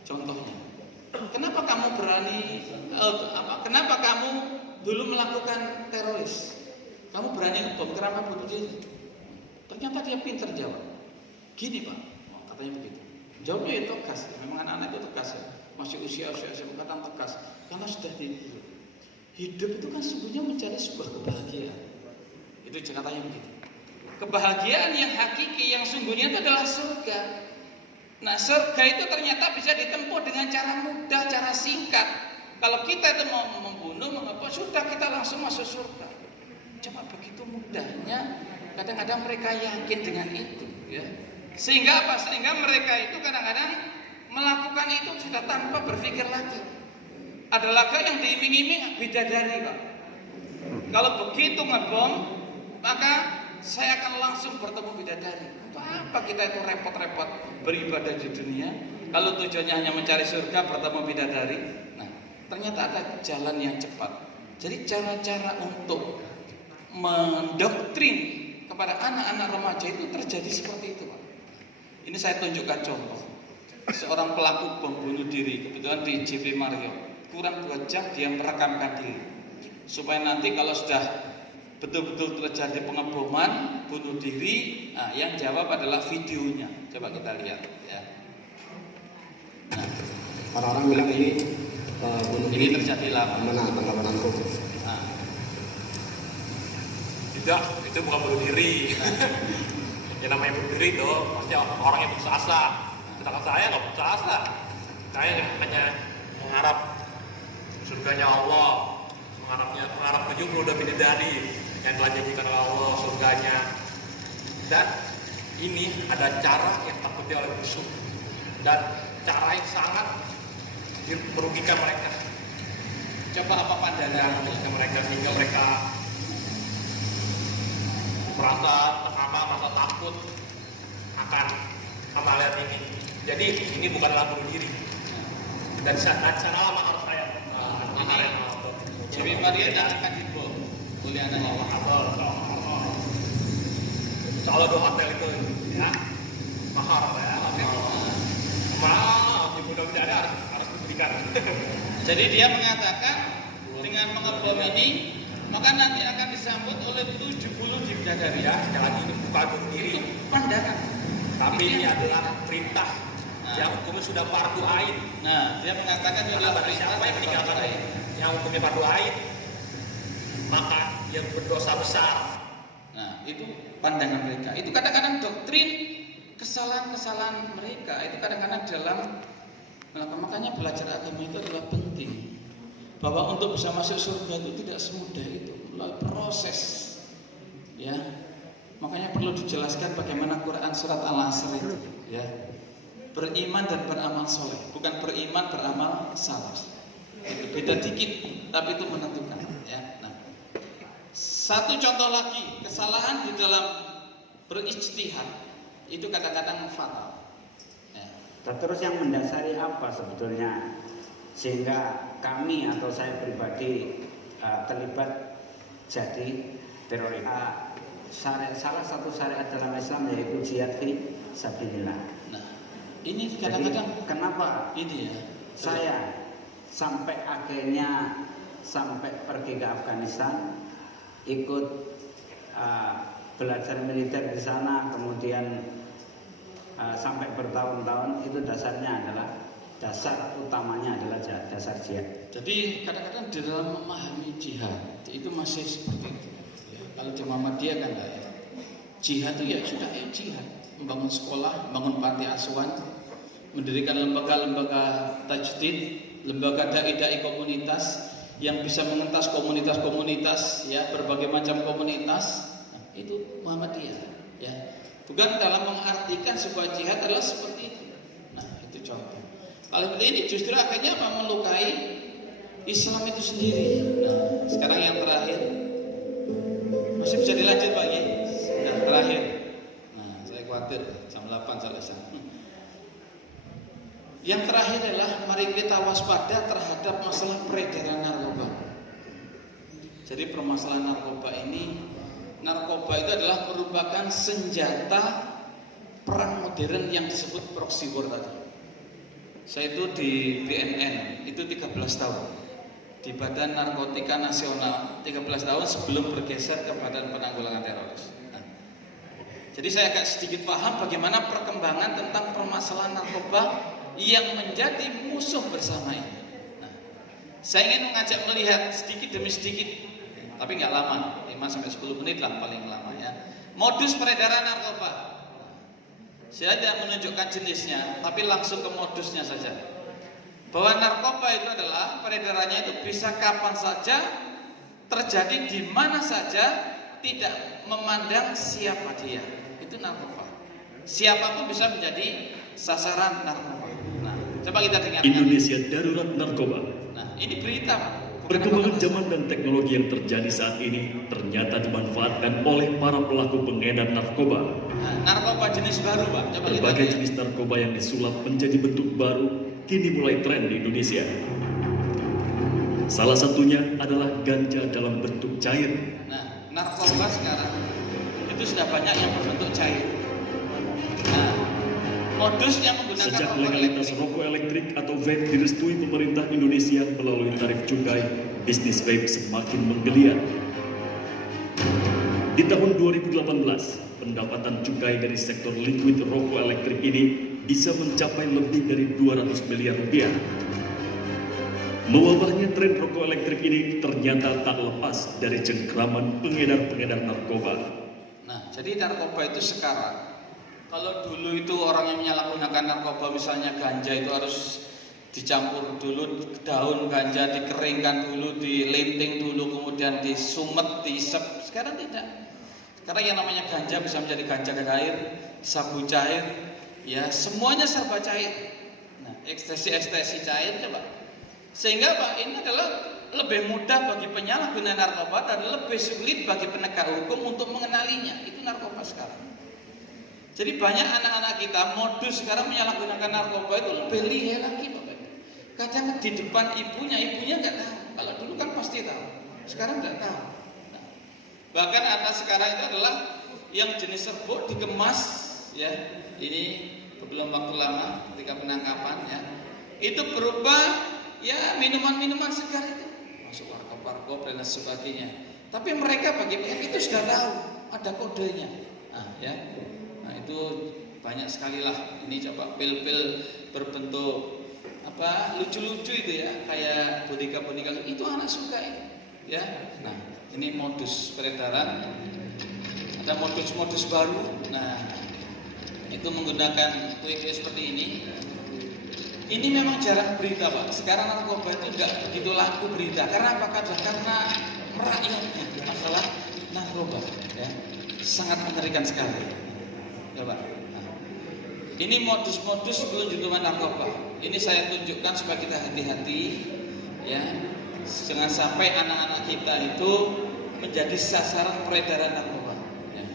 contohnya. Kenapa kamu berani? Kenapa kamu dulu melakukan teroris? Kamu berani ngebom, kenapa bunuh diri? Ternyata dia pintar jawab. Gini Pak, katanya begitu. Jawabnya ya tegas, memang anak-anak itu tegas ya. Masih usia kadang tegas, karena sudah hidup itu kan sesungguhnya mencari sebuah kebahagiaan. Itu katanya begitu. Kebahagiaan yang hakiki, yang sungguhnya itu adalah surga. Nah surga itu ternyata bisa ditempuh dengan cara mudah, cara singkat. Kalau kita itu mau membunuh, sudah kita langsung masuk surga. Cuma begitu mudahnya, kadang-kadang mereka yakin dengan itu, ya. Sehingga apa? Sehingga mereka itu kadang-kadang melakukan itu sudah tanpa berpikir lagi. Ada laga yang diiming-iming bidadari, Pak. Kalau begitu ngebom, maka saya akan langsung bertemu bidadari. Apa kita itu repot-repot beribadah di dunia? Kalau tujuannya hanya mencari surga, bertemu bidadari. Nah, ternyata ada jalan yang cepat. Jadi cara-cara untuk mendoktrin kepada anak-anak remaja itu terjadi seperti itu, Pak. Ini saya tunjukkan contoh. Seorang pelaku bom bunuh diri, kebetulan di JP Mario, kurang 2 jam dia merekamkan diri, supaya nanti kalau sudah betul-betul terjadi pengeboman, bunuh diri. Nah, yang jawab adalah videonya. Coba kita lihat ya. Nah, Orang-orang bilang ini bunuh ini diri. terjadi lama. Mana tanggapan antum? Nah, Tidak, itu bukan bunuh diri. Yang namanya bunuh diri itu pasti orang yang putus asa. Sedangkan saya nggak putus asa. Saya hanya mengharap surganya Allah, mengharap 70 bidadari yang telah dijanjikan oleh Allah surganya. Dan ini ada cara yang takuti oleh musuh dan cara yang sangat merugikan mereka. coba apa pandangan Mereka sehingga mereka merasa tekanan, merasa takut akan amalan ini. Jadi ini bukanlah bunuh diri. Dan sana mahar saya. Mahar yang Cibi Maria akan dibom oleh anaknya. Kalau dua hotel itu ya mahar ya. Mahal, mudah-mudahan harus diberikan. Jadi dia mengatakan dengan mengebom ini maka nanti akan disambut oleh 70 bidadari. Ya, sekali lagi ini bukan bunuh diri. Pandangan. Tapi ini adalah perintah yang hukumnya sudah fardu ain. Nah, dia mengatakan itu adalah perintah Siapa yang meninggalkan yang hukumnya fardu ain, maka yang berdosa besar. Nah, itu pandangan mereka. Itu kadang-kadang doktrin kesalahan-kesalahan mereka. Itu kadang-kadang dalam melakukan. Makanya belajar agama itu adalah penting. Bahwa untuk bisa masuk surga itu tidak semudah itu, melalui proses. Ya. Makanya perlu dijelaskan bagaimana Quran surat Al-Asr itu, ya. Beriman dan beramal soleh, bukan beriman beramal salah. Itu beda dikit, tapi itu menentukan, ya. Nah, satu contoh lagi kesalahan di dalam berijtihad itu kadang-kadang fatal. Ya. Terus yang mendasari apa sebetulnya sehingga kami atau saya pribadi terlibat jadi teroris? Salah satu syariat dalam Islam yaitu jihad fi sabilillah. Nah, ini kadang-kadang jadi, kenapa ini ya saya sampai akhirnya sampai pergi ke Afghanistan ikut belajar militer di sana, kemudian sampai bertahun-tahun, itu dasar utamanya adalah dasar jihad. Jadi kadang-kadang di dalam memahami jihad itu masih seperti itu. Ya, kalau di Muhammadiyah kan enggak ya. Jihad itu ya sudah jihad, membangun sekolah, membangun panti asuhan, mendirikan lembaga-lembaga tajdid, lembaga dai-dai komunitas yang bisa mengentas komunitas-komunitas, ya, berbagai macam komunitas. Nah, itu Muhammadiyah, ya. Bukan dalam mengartikan sebuah jihad adalah seperti itu. Nah, itu contoh. Kalau seperti ini justru akhirnya apa? Melukai Islam itu sendiri. Nah, sekarang yang terakhir masih bisa dilanjut Pak ya? Yang terakhir. Nah, saya khawatir jam 8 selesai. Yang terakhir adalah mari kita waspada terhadap masalah peredaran narkoba. Jadi permasalahan narkoba itu adalah merupakan senjata perang modern yang disebut proxy war tadi. Saya itu di BNN itu 13 tahun di Badan Narkotika Nasional, 13 tahun sebelum bergeser ke Badan Penanggulangan Teroris. Nah, jadi saya agak sedikit paham bagaimana perkembangan tentang permasalahan narkoba yang menjadi musuh bersama ini. Nah, saya ingin mengajak melihat sedikit demi sedikit, tapi nggak lama, 5-10 menit lah paling lama ya. Modus peredaran narkoba. Saya tidak menunjukkan jenisnya, tapi langsung ke modusnya saja. Bahwa narkoba itu adalah peredarannya itu bisa kapan saja, terjadi di mana saja, tidak memandang siapa dia. Itu narkoba. Siapapun bisa menjadi sasaran narkoba. Nah, coba kita dengarkan. Indonesia darurat narkoba. Nah, ini berita, Pak. Perkembangan zaman dan teknologi yang terjadi saat ini ternyata dimanfaatkan oleh para pelaku pengedar narkoba. Nah, narkoba jenis baru, Pak. Coba kita Berbagai lihat. jenis narkoba yang disulap menjadi bentuk baru kini mulai tren di Indonesia. Salah satunya adalah ganja dalam bentuk cair. Nah, narkoba sekarang itu sudah banyak yang berbentuk cair. Nah, modus yang menggunakan Sejak rokok legalitas elektrik. rokok elektrik atau vape direstui pemerintah Indonesia melalui tarif cukai, bisnis vape semakin menggeliat. Di tahun 2018, pendapatan cukai dari sektor liquid rokok elektrik ini bisa mencapai lebih dari 200 miliar rupiah. Mewabahnya tren rokok elektrik ini ternyata tak lepas dari cengkraman pengedar-pengedar narkoba. Nah, jadi narkoba itu sekarang, kalau dulu itu orang yang menyalahgunakan narkoba, misalnya ganja itu harus dicampur dulu daun ganja, dikeringkan dulu, dilinting dulu, kemudian disumet, diisep. Sekarang tidak. Karena yang namanya ganja bisa menjadi ganja cair, sabu cair, ya semuanya serba cair. Nah, ekstasi cair coba. Sehingga Pak, ini adalah lebih mudah bagi penyalahguna narkoba dan lebih sulit bagi penegak hukum untuk mengenalinya. Itu narkoba sekarang. Jadi banyak anak-anak kita modus sekarang menyalahgunakan narkoba itu lebih lihai lagi Bapak. Kadang di depan ibunya nggak tahu. Kalau dulu kan pasti tahu. Sekarang nggak tahu. Bahkan atas sekarang itu adalah yang jenis serbuk dikemas, ya. Ini belum waktu lama ketika penangkapan, ya. Itu berupa ya minuman-minuman segar itu, masuk warkop dan sebagainya. Tapi mereka bagi pihak itu sudah tahu ada kodenya, ya. Nah itu banyak sekali lah. Ini coba pil-pil berbentuk apa lucu-lucu itu ya, kayak boneka itu anak suka itu, ya. Nah ini modus peredaran, ada modus-modus baru. Nah, itu menggunakan tweet seperti ini. Ini memang jarang berita Pak. Sekarang narkoba itu enggak begitu laku berita. Karena apa? Karena merakyatnya masalah narkoba. Ya, sangat mengerikan sekali. Ya Pak. Nah, ini modus-modus sebelum juntuhan narkoba. Ini saya tunjukkan supaya kita hati-hati. Ya. Jangan sampai anak-anak kita itu menjadi sasaran peredaran narkoba. Ya.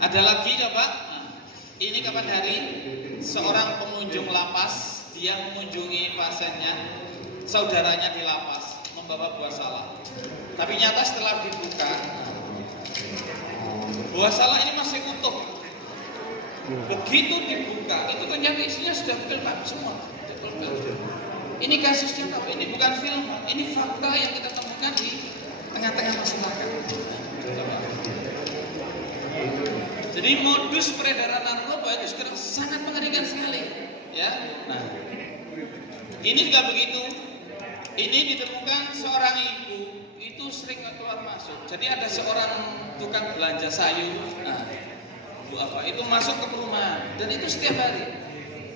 Ada lagi coba. Nah, ini kapan hari seorang pengunjung lapas, dia mengunjungi pasiennya, saudaranya di lapas, membawa buah salak. Tapi nyata setelah dibuka, buah salak ini masih utuh. Begitu dibuka, itu ternyata isinya sudah pil semua. Ini kasusnya tahu, ini bukan film, ini fakta yang kita temukan di tengah-tengah masyarakat. Jadi modus peredaran narkoba itu sekarang sangat mengerikan sekali, ya. Nah, ini juga begitu. Ini ditemukan seorang ibu itu sering keluar masuk. Jadi ada seorang tukang belanja sayur, nah, bu apa itu masuk ke perumahan dan itu setiap hari.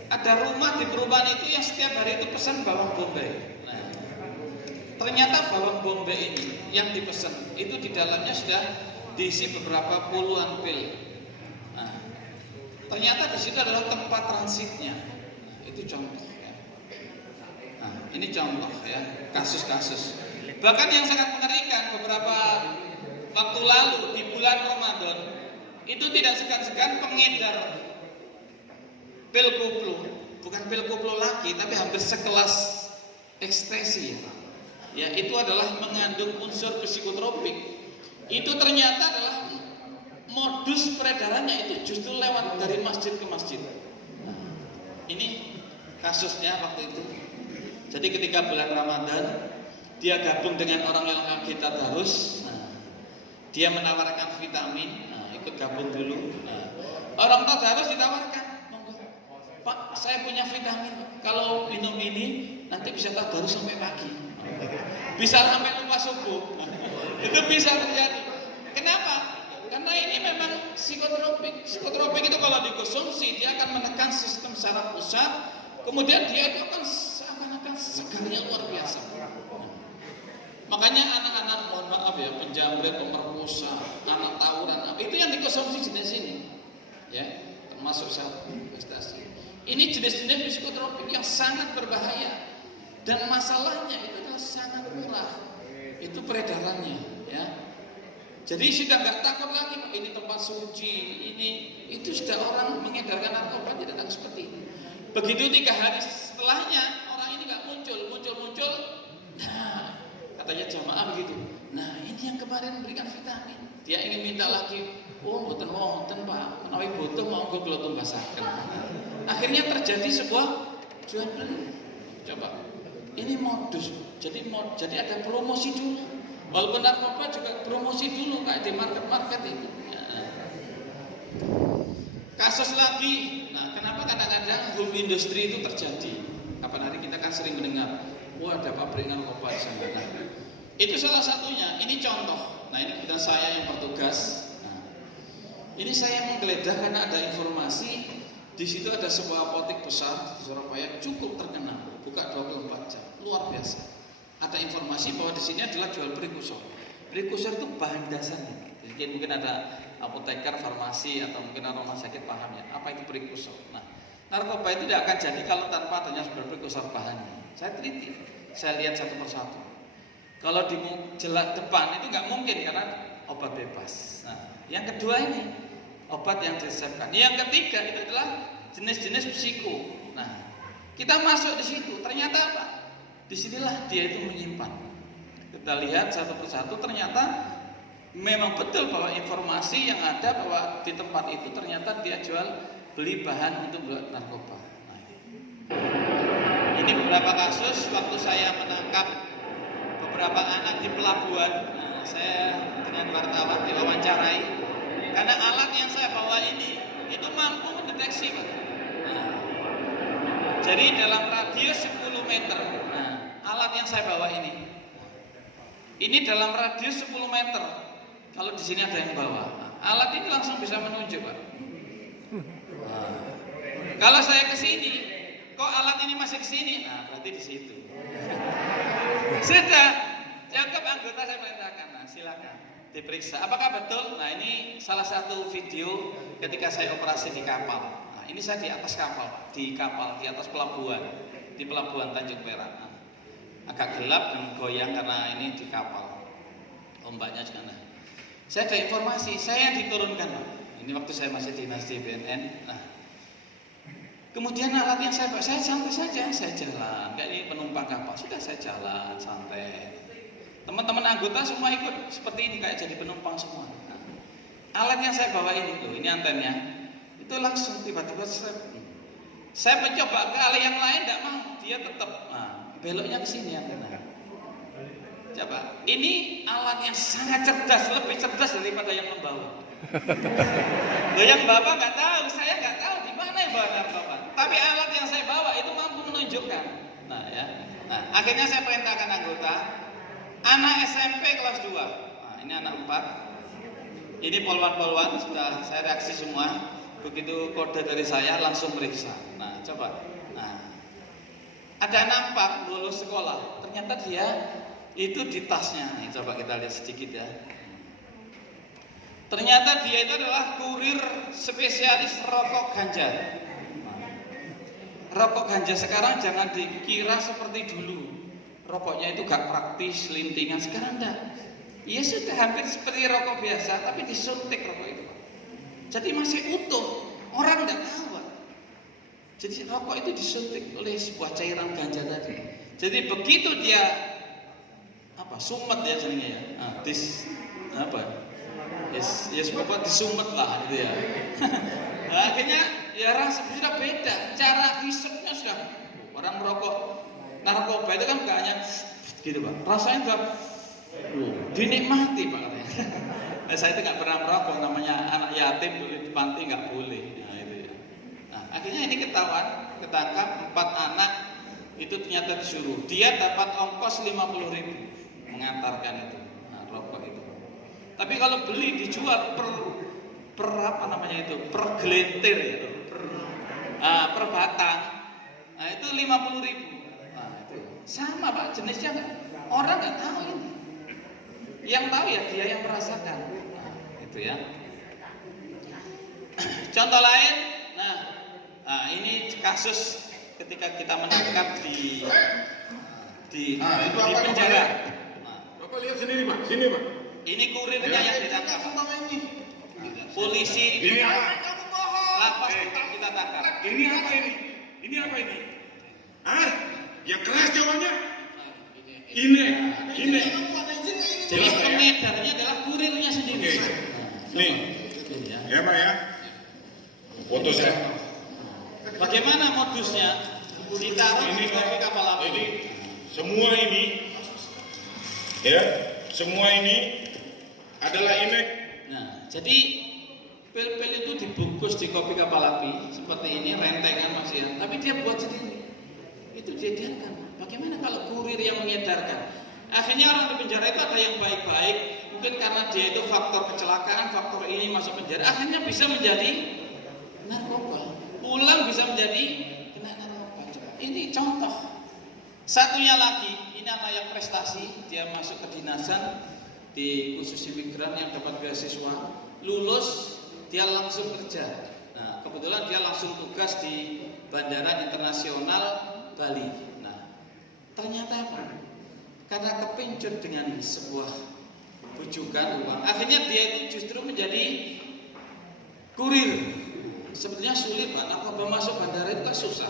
Ada rumah di perumahan itu yang setiap hari itu pesan bawang bombay. Nah, ternyata bawang bombay ini yang dipesan itu di dalamnya sudah diisi beberapa puluhan pil. Nah, ternyata di situ adalah tempat transitnya. Nah, itu contoh. Ya. Nah, ini contoh ya kasus-kasus. Bahkan yang sangat mengerikan beberapa waktu lalu di bulan Ramadan itu tidak segan-segan pengedar pil koplo, bukan pil koplo lagi, tapi hampir sekelas ekstasi ya, ya itu adalah mengandung unsur psikotropik. Itu ternyata adalah modus peredarannya itu justru lewat dari masjid ke masjid. Nah, ini kasusnya waktu itu. Jadi ketika bulan Ramadan, dia gabung dengan orang yang lagi tadarus. Nah, dia menawarkan vitamin. Nah, ikut gabung dulu. Nah, orang tadarus ditawarkan, Pak, saya punya vitamin. Kalau minum ini nanti bisa tadarus sampai pagi. Bisa sampai lupa subuh. Itu bisa terjadi. Kenapa? Karena ini memang psikotropik. Psikotropik itu kalau dikonsumsi dia akan menekan sistem saraf pusat. Kemudian dia itu akan seakan-akan segarnya luar biasa. Makanya anak-anak, mohon maaf ya, penjamret, pemerkosa, anak tawuran, itu yang dikonsumsi jenis ini. Ya, termasuk sabu, ekstasi. Ini jenis-jenis psikotropik yang sangat berbahaya dan masalahnya itu adalah sangat murah. Itu peredarannya, ya. Jadi sudah nggak takut lagi, Pak, ini tempat suci, itu sudah orang mengedarkan narkoba tidak datang seperti ini. Begitu 3 hari setelahnya orang ini nggak muncul. Nah, katanya jamaah begitu. Nah, ini yang kemarin memberikan vitamin. Dia ingin minta lagi. Oh, mboten Pak. Menawi butuh monggo kula tumbasaken. Akhirnya terjadi sebuah jual beli. Coba. Ini modus. Jadi ada promosi dulu. Walaupun narkoba juga promosi dulu kayak di market-market itu. Kasus lagi, nah kenapa kadang-kadang home industry itu terjadi? Kapan hari kita kan sering mendengar, wah ada pabrik narkoba di sana. Nah, itu salah satunya. Ini contoh. Nah ini kebetulan saya yang bertugas. Nah, ini saya menggeledah karena ada informasi di situ ada sebuah apotek besar di Surabaya cukup terkenal, buka 24 jam, luar biasa. Ada informasi bahwa di sini adalah jual prekursor. Prekursor itu bahan dasarnya. Jadi mungkin ada apoteker, farmasi atau mungkin orang rumah sakit paham ya, apa itu prekursor. Nah, narkoba itu tidak akan jadi kalau tanpa adanya sebuah prekursor bahannya. Saya teliti, saya lihat satu persatu. Kalau di jelas depan itu nggak mungkin karena obat bebas. Nah, yang kedua ini obat yang diresepkan. Yang ketiga itu adalah jenis-jenis psiko. Nah, kita masuk di situ, ternyata apa? Disinilah dia itu menyimpan. Kita lihat satu persatu, ternyata memang betul bahwa informasi yang ada bahwa di tempat itu ternyata dia jual beli bahan untuk buat narkoba. Nah, ini beberapa kasus waktu saya menangkap beberapa anak di pelabuhan. Nah, saya dengan wartawan diwawancarai karena alat yang saya bawa ini itu mampu mendeteksi, Pak. Nah, jadi dalam radius 10 meter. Nah, alat yang saya bawa ini dalam radius 10 meter. Kalau di sini ada yang bawa, alat ini langsung bisa menunjuk, Pak. Nah, kalau saya ke sini, kok alat ini masih ke sini? Nah, berarti di situ. Sudah, cukup anggota saya perintahkan. Nah, silakan diperiksa. Apakah betul? Nah, ini salah satu video ketika saya operasi di kapal. Nah, ini saya di atas kapal, Pak. Di atas pelabuhan, di pelabuhan Tanjung Perak. Nah, agak gelap dan goyang karena ini di kapal. Ombaknya juga. Nah, saya ada informasi, saya yang diturunkan, Pak. Ini waktu saya masih dinas di BNN. Nah, kemudian alat yang saya bawa, saya santai saja, saya jalan. Kayak ini penumpang kapal, sudah saya jalan santai. Teman-teman anggota semua ikut seperti ini, kayak jadi penumpang semua. Nah, alat yang saya bawa ini, loh, ini antennya, itu langsung tiba-tiba saya mencoba ke alat yang lain, tidak mau, dia tetap. Nah, beloknya ke sini antena. Coba, ini alat yang sangat cerdas, lebih cerdas daripada yang membawa. Loh, yang bawa nggak tahu, saya nggak tahu di mana yang bawa narkoba. Tapi alat yang saya bawa itu mampu menunjukkan. Nah, ya. Nah, akhirnya saya perintahkan anggota, anak SMP kelas 2. Nah, ini anak 4. Ini polwan-polwan sudah saya reaksi semua. Begitu kode dari saya langsung meriksa. Nah, coba. Nah, ada anak 4 lulus sekolah. Ternyata dia itu di tasnya. Nih, coba kita lihat sedikit ya. Ternyata dia itu adalah kurir spesialis rokok ganja. Rokok ganja sekarang jangan dikira seperti dulu. Rokoknya itu gak praktis, lintingan. Sekarang enggak. Ya sudah hampir seperti rokok biasa, tapi disuntik rokok itu. Jadi masih utuh. Orang enggak tahu, Pak. Jadi rokok itu disuntik oleh sebuah cairan ganja tadi. Jadi begitu dia sumet ya jadinya ya. Yes, bapak disumet lah gitu ya. Nah, akhirnya ya rasa sudah beda, cara hisapnya sudah. Orang merokok narkoba itu kan gak hanya gitu, Pak. Rasanya juga dinikmati, Pak, katanya. Nah, saya itu nggak pernah merokok, namanya anak yatim di panti nggak boleh. Nah, itu ya. Nah, akhirnya ini ketahuan, ketangkap 4 anak itu ternyata disuruh. Dia dapat ongkos 50.000 mengantarkan itu, nah, rokok itu. Tapi kalau beli dijual per apa namanya itu, per gelintir ya, per batang. Nah, itu 50.000. Nah, itu sama, Pak, jenisnya orang nggak tahu ini. Yang tahu ya dia yang merasakan. Nah, itu ya. Contoh lain, nah ini kasus ketika kita menangkap di penjara. Bapak lihat sendiri, Pak. Sini, Pak. Ini kurirnya yang ditangkap. Polisi. Ini apa? Lapas kita tangkap. Ini apa ini? Ini apa ini? Hah? Yang keras jawabannya? Ini. Jadi pengedarnya adalah kurirnya sendiri. Oke. Nih. Ya, Pak ya. Foto saya. Bagaimana modusnya? Ditaruh di kapal api. Ini semua ini ya semua ini adalah image. Nah, jadi pil-pil itu dibungkus di kopi kapal api seperti ini, rentengan Mas ya. Tapi dia buat sendiri. Itu dia diamkan. Bagaimana kalau kurir yang mengedarkan? Akhirnya orang di penjara itu ada yang baik-baik, mungkin karena dia itu faktor kecelakaan, faktor ini masuk penjara, akhirnya bisa menjadi narkoba. Pulang bisa menjadi kena narkoba. Ini contoh. Satunya lagi, ini anak yang prestasi, dia masuk ke dinasan di khusus imigran yang dapat beasiswa, lulus dia langsung kerja. Nah, kebetulan dia langsung tugas di Bandara Internasional Bali. Nah, ternyata apa? Karena kepincut dengan sebuah bujukan uang, akhirnya dia itu justru menjadi kurir. Sebetulnya sulit Pak, narkoba masuk bandara itu kan susah,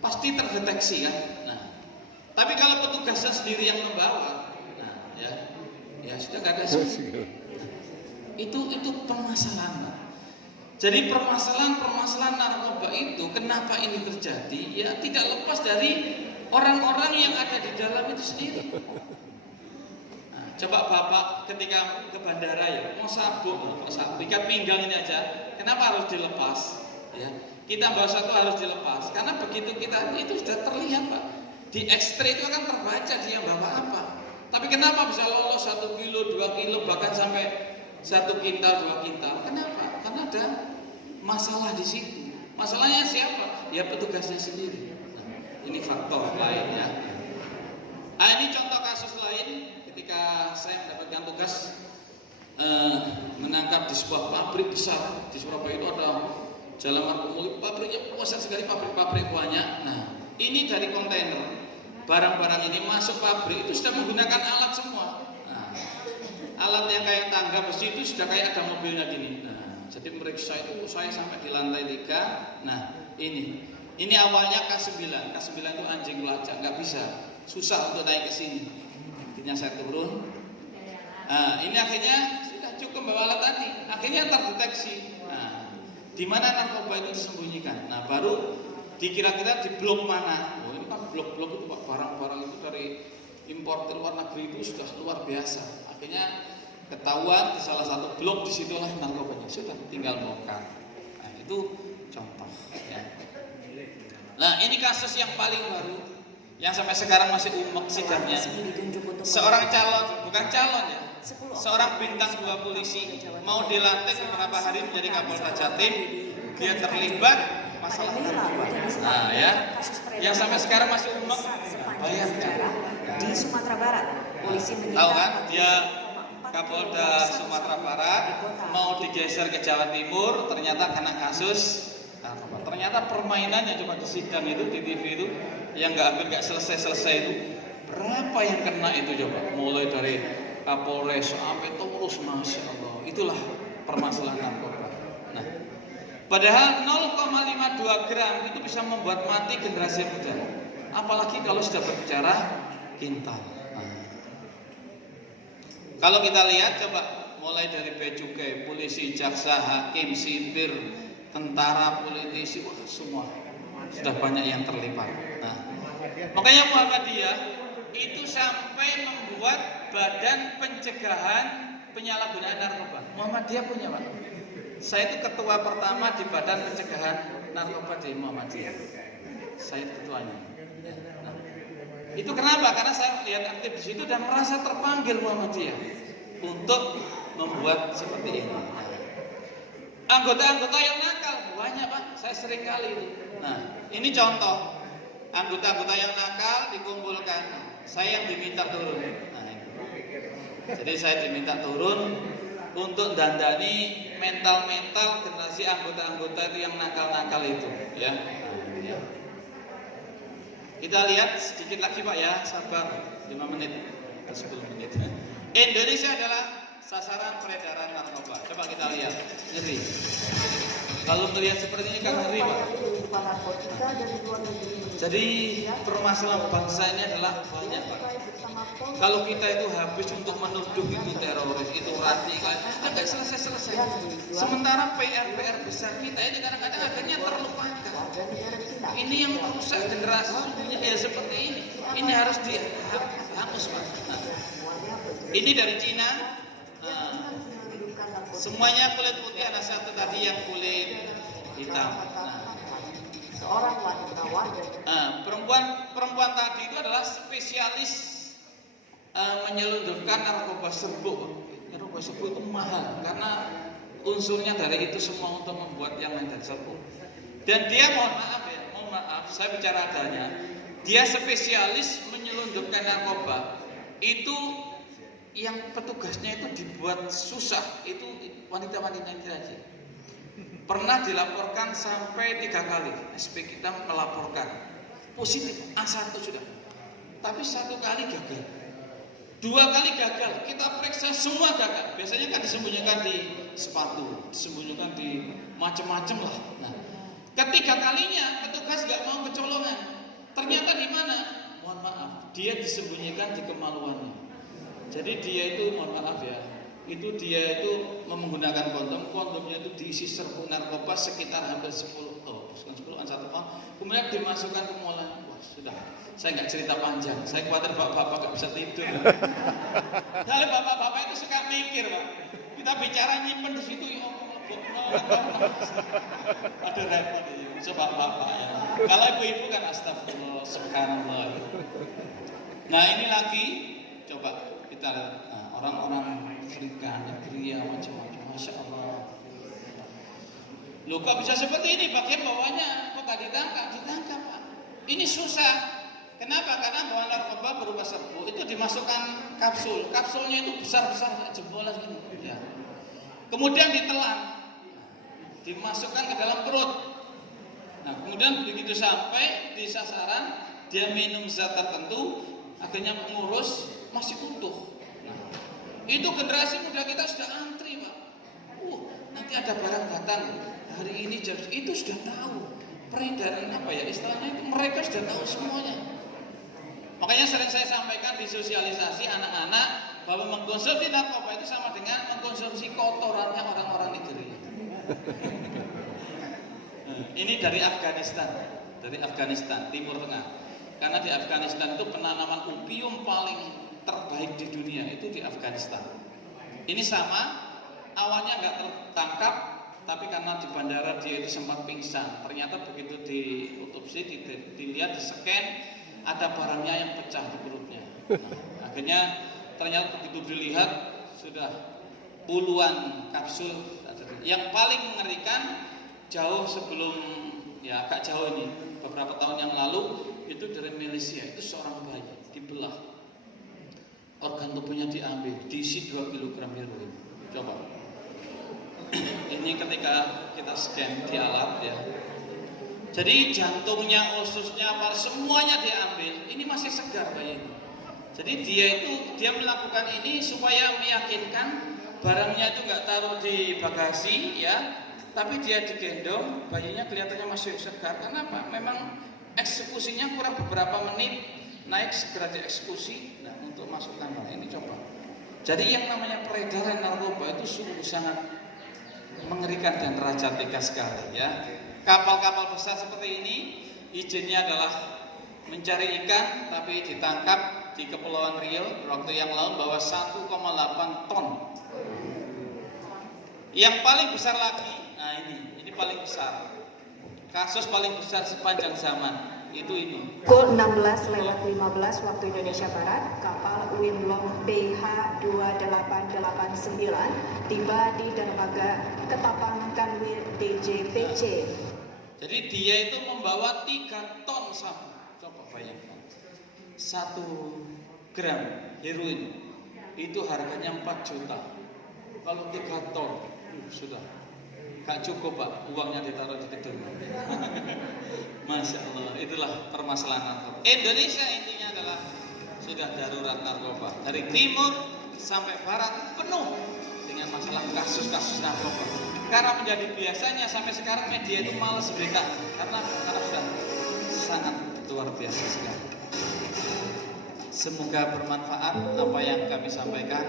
pasti terdeteksi kan. Nah, tapi kalau petugasnya sendiri yang membawa, nah ya sudah gak ada sulit. Itu permasalahan. Jadi permasalahan narkoba itu kenapa ini terjadi? Ya tidak lepas dari orang-orang yang ada di dalam itu sendiri. Nah, coba Bapak ketika ke bandara ya, mau sabuk, ikat pinggang ini aja, kenapa harus dilepas? Ya, kita bawa satu harus dilepas, karena begitu kita itu sudah terlihat Pak. Di X-ray itu akan terbaca dia bawa apa. Tapi kenapa bisa lolos 1 kilo, 2 kilo, bahkan sampai 1 kintal, 2 kintal? Kenapa? Karena ada masalah di situ. Masalahnya siapa? Ya petugasnya sendiri. Nah, ini faktor lain ya. Nah, ini contoh kasus lain ketika saya mendapatkan tugas menangkap di sebuah pabrik besar di Surabaya. Itu ada Jalan Margomulyo, pabriknya besar sekali, pabrik-pabrik banyak. Nah, ini dari kontainer barang-barang ini masuk pabrik itu sudah menggunakan alat semua. Nah, alat yang kayak tangga besi itu sudah kayak ada mobilnya gini. Nah, jadi meriksa itu saya sampai di lantai 3. Nah, ini awalnya K9 itu anjing pelacak, nggak bisa, susah untuk naik ke sini. Akhirnya saya turun. Nah, ini akhirnya sudah cukup bawa alat tadi. Akhirnya terdeteksi. Nah, di mana narkoba itu disembunyikan. Nah, baru dikira-kira di blok mana. Oh, ini kan blok-blok itu Pak, barang-barang itu dari impor luar negeri itu sudah luar biasa. Akhirnya ketahuan di salah satu blok, disitulah narkobanya sudah tinggal bongkar. Nah, itu contoh ya. Nah, ini kasus yang paling baru yang sampai sekarang masih umek sidangnya. Seorang calon, bukan calon ya, seorang bintang 2 polisi mau dilantik beberapa hari menjadi Kapolda Jatim. Dia terlibat masalah narkoba. Nah ya, yang sampai sekarang masih umek. Bayangkan di Sumatera Barat, polisi menyita. Tahu kan, dia Kapolda Sumatera Barat mau digeser ke Jawa Timur, ternyata kena kasus narkoba. Ternyata permainannya coba di sidang itu, di TV itu, yang nggak selesai itu, berapa yang kena itu coba, mulai dari Kapolres sampai terus, masya Allah. Itulah permasalahan narkoba. Nah, padahal 0,52 gram itu bisa membuat mati generasi muda. Apalagi kalau sudah berbicara kintal. Kalau kita lihat coba mulai dari bea cukai, polisi, jaksa, hakim, sipir, tentara, politisi, wah, semua sudah banyak yang terlibat. Nah, makanya Muhammadiyah itu sampai membuat badan pencegahan penyalahgunaan narkoba. Muhammadiyah punya Pak. Saya itu ketua pertama di badan pencegahan narkoba di Muhammadiyah. Saya ketuanya. Nah, itu kenapa? Karena saya lihat aktif di situ dan merasa terpanggil Muhammadiyah untuk membuat seperti ini. Anggota-anggota yang nakal banyak Pak. Saya sering kali itu. Nah, ini contoh anggota-anggota yang nakal dikumpulkan. Saya yang diminta turun. Nah, ini. Jadi saya diminta turun untuk dandani mental-mental generasi anggota-anggota itu yang nakal-nakal itu, ya. Nah, ya. Kita lihat sedikit lagi Pak ya, sabar 5 menit atau 10 menit. Indonesia adalah sasaran peredaran narkoba. Coba kita lihat, ngeri. Kalau melihat seperti ini kan ngeri Pak. Jadi permasalahan bangsa ini adalah banyak Pak. Kalau kita itu habis untuk menuduh itu teroris, itu radikal, sudah nggak selesai-selesai. Sementara PR besar kita ini kadang-kadang akhirnya terlupakan. Ini yang merusak generasi sesungguhnya ya seperti ini. Ini harus dihapus Pak. Nah, Ini dari Cina. Semuanya kulit putih, ada satu tadi yang kulit hitam. Seorang wanita Perempuan tadi itu adalah spesialis menyelundupkan narkoba serbuk. Narkoba serbuk itu mahal karena unsurnya dari itu semua untuk membuat yang lain dari serbuk. Dan dia mohon maaf, saya bicara adanya. Dia spesialis menyelundupkan narkoba. Itu yang petugasnya itu dibuat susah, itu wanita-wanita itu aja. Pernah dilaporkan sampai 3 kali. SP kita melaporkan positif A1 sudah, tapi 1 kali gagal, 2 kali gagal. Kita periksa semua gagal. Biasanya kan disembunyikan di sepatu, disembunyikan di macam-macam lah. Nah, ketiga kalinya petugas nggak mau kecolongan. Ternyata di mana? Mohon maaf, dia disembunyikan di kemaluannya. Jadi dia itu, mohon maaf ya, dia itu menggunakan kondomnya itu diisi serbuk narkoba sekitar hampir 10 kemudian dimasukkan ke mulut. Wah, sudah, saya nggak cerita panjang, saya khawatir bapak-bapak nggak bisa tidur. Kalau bapak-bapak itu suka mikir, Pak, kita bicara nyimpen di situ, ya ada repot ya, coba bapak ya. Kalau ibu-ibu kan astagfirullah, subhanallah. Nah ini lagi, coba kita lihat orang-orang Afrika, negeri macam-macam, masya Allah. Loh kok bisa seperti ini? Bagian bawahnya kok gak ditangkap? Ditangkap, Pak. Ini susah. Kenapa? Karena bawa narkoba berupa serbuk itu dimasukkan kapsul. Kapsulnya itu besar-besar jempol gini. Ya. Kemudian ditelan, dimasukkan ke dalam perut. Nah, kemudian begitu sampai di sasaran, dia minum zat tertentu, akhirnya mengurus, masih utuh. Nah, itu generasi muda kita sudah antri, Pak. Nanti ada barang datang hari ini jam itu sudah tahu peredaran apa ya istilahnya itu, mereka sudah tahu semuanya. Makanya sering saya sampaikan di sosialisasi anak-anak bahwa mengkonsumsi narkoba itu sama dengan mengkonsumsi kotorannya orang-orang Nigeria. Ini dari Afghanistan, Timur Tengah. Karena di Afghanistan itu penanaman opium paling terbaik di dunia itu di Afghanistan. Ini sama, awalnya nggak tertangkap, tapi karena di bandara dia itu sempat pingsan. Ternyata begitu diotopsi, dilihat, di-scan, ada barangnya yang pecah di perutnya. Nah, akhirnya ternyata begitu dilihat sudah puluhan kapsul. Yang paling mengerikan jauh sebelum, ya agak jauh ini, beberapa tahun yang lalu itu dari Malaysia, itu seorang bayi dibelah, organ tubuhnya diambil, diisi 2 kg heroin. Coba. Ini ketika kita scan di alat ya. Jadi jantungnya, ususnya, semuanya diambil. Ini masih segar bayi. Jadi dia melakukan ini supaya meyakinkan barangnya itu nggak taruh di bagasi ya, tapi dia digendong, bayinya kelihatannya masih segar. Kenapa? Memang eksekusinya kurang beberapa menit, naik segera dieksekusi. Nah, untuk masuk kamar ini coba. Jadi yang namanya peredaran narkoba itu sungguh sangat mengerikan dan raja tega sekali ya. Kapal-kapal besar seperti ini izinnya adalah mencari ikan, tapi ditangkap di Kepulauan Riau waktu yang lalu bawa 1,8 ton. Yang paling besar lagi, nah ini paling besar. Kasus paling besar sepanjang zaman itu ini. Pukul 16:15 waktu Indonesia Barat, kapal Winlong PH2889 tiba di dermaga Ketapang Kanwil DJPC. Jadi dia itu membawa 3 ton sabu. Coba bayangkan. 1 gram heroin itu harganya 4 juta. Kalau 3 ton sudah gak cukup, Pak, uangnya ditaruh di gedung. Masya Allah, itulah permasalahan narkoba. Indonesia intinya adalah sudah darurat narkoba. Dari timur sampai barat penuh dengan masalah kasus-kasus narkoba. Karena menjadi biasanya sampai sekarang media itu malas berita karena sudah sangat luar biasa sekali. Semoga bermanfaat apa yang kami sampaikan,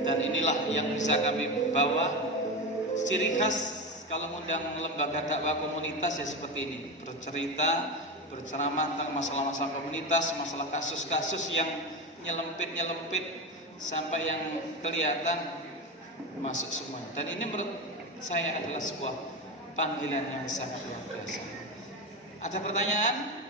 dan inilah yang bisa kami bawa. Ciri khas kalau mengundang lembaga dakwah komunitas ya seperti ini, bercerita, berceramah tentang masalah-masalah komunitas, masalah kasus-kasus yang nyelempit sampai yang kelihatan masuk semua. Dan ini menurut saya adalah sebuah panggilan yang sangat luar biasa. Ada pertanyaan?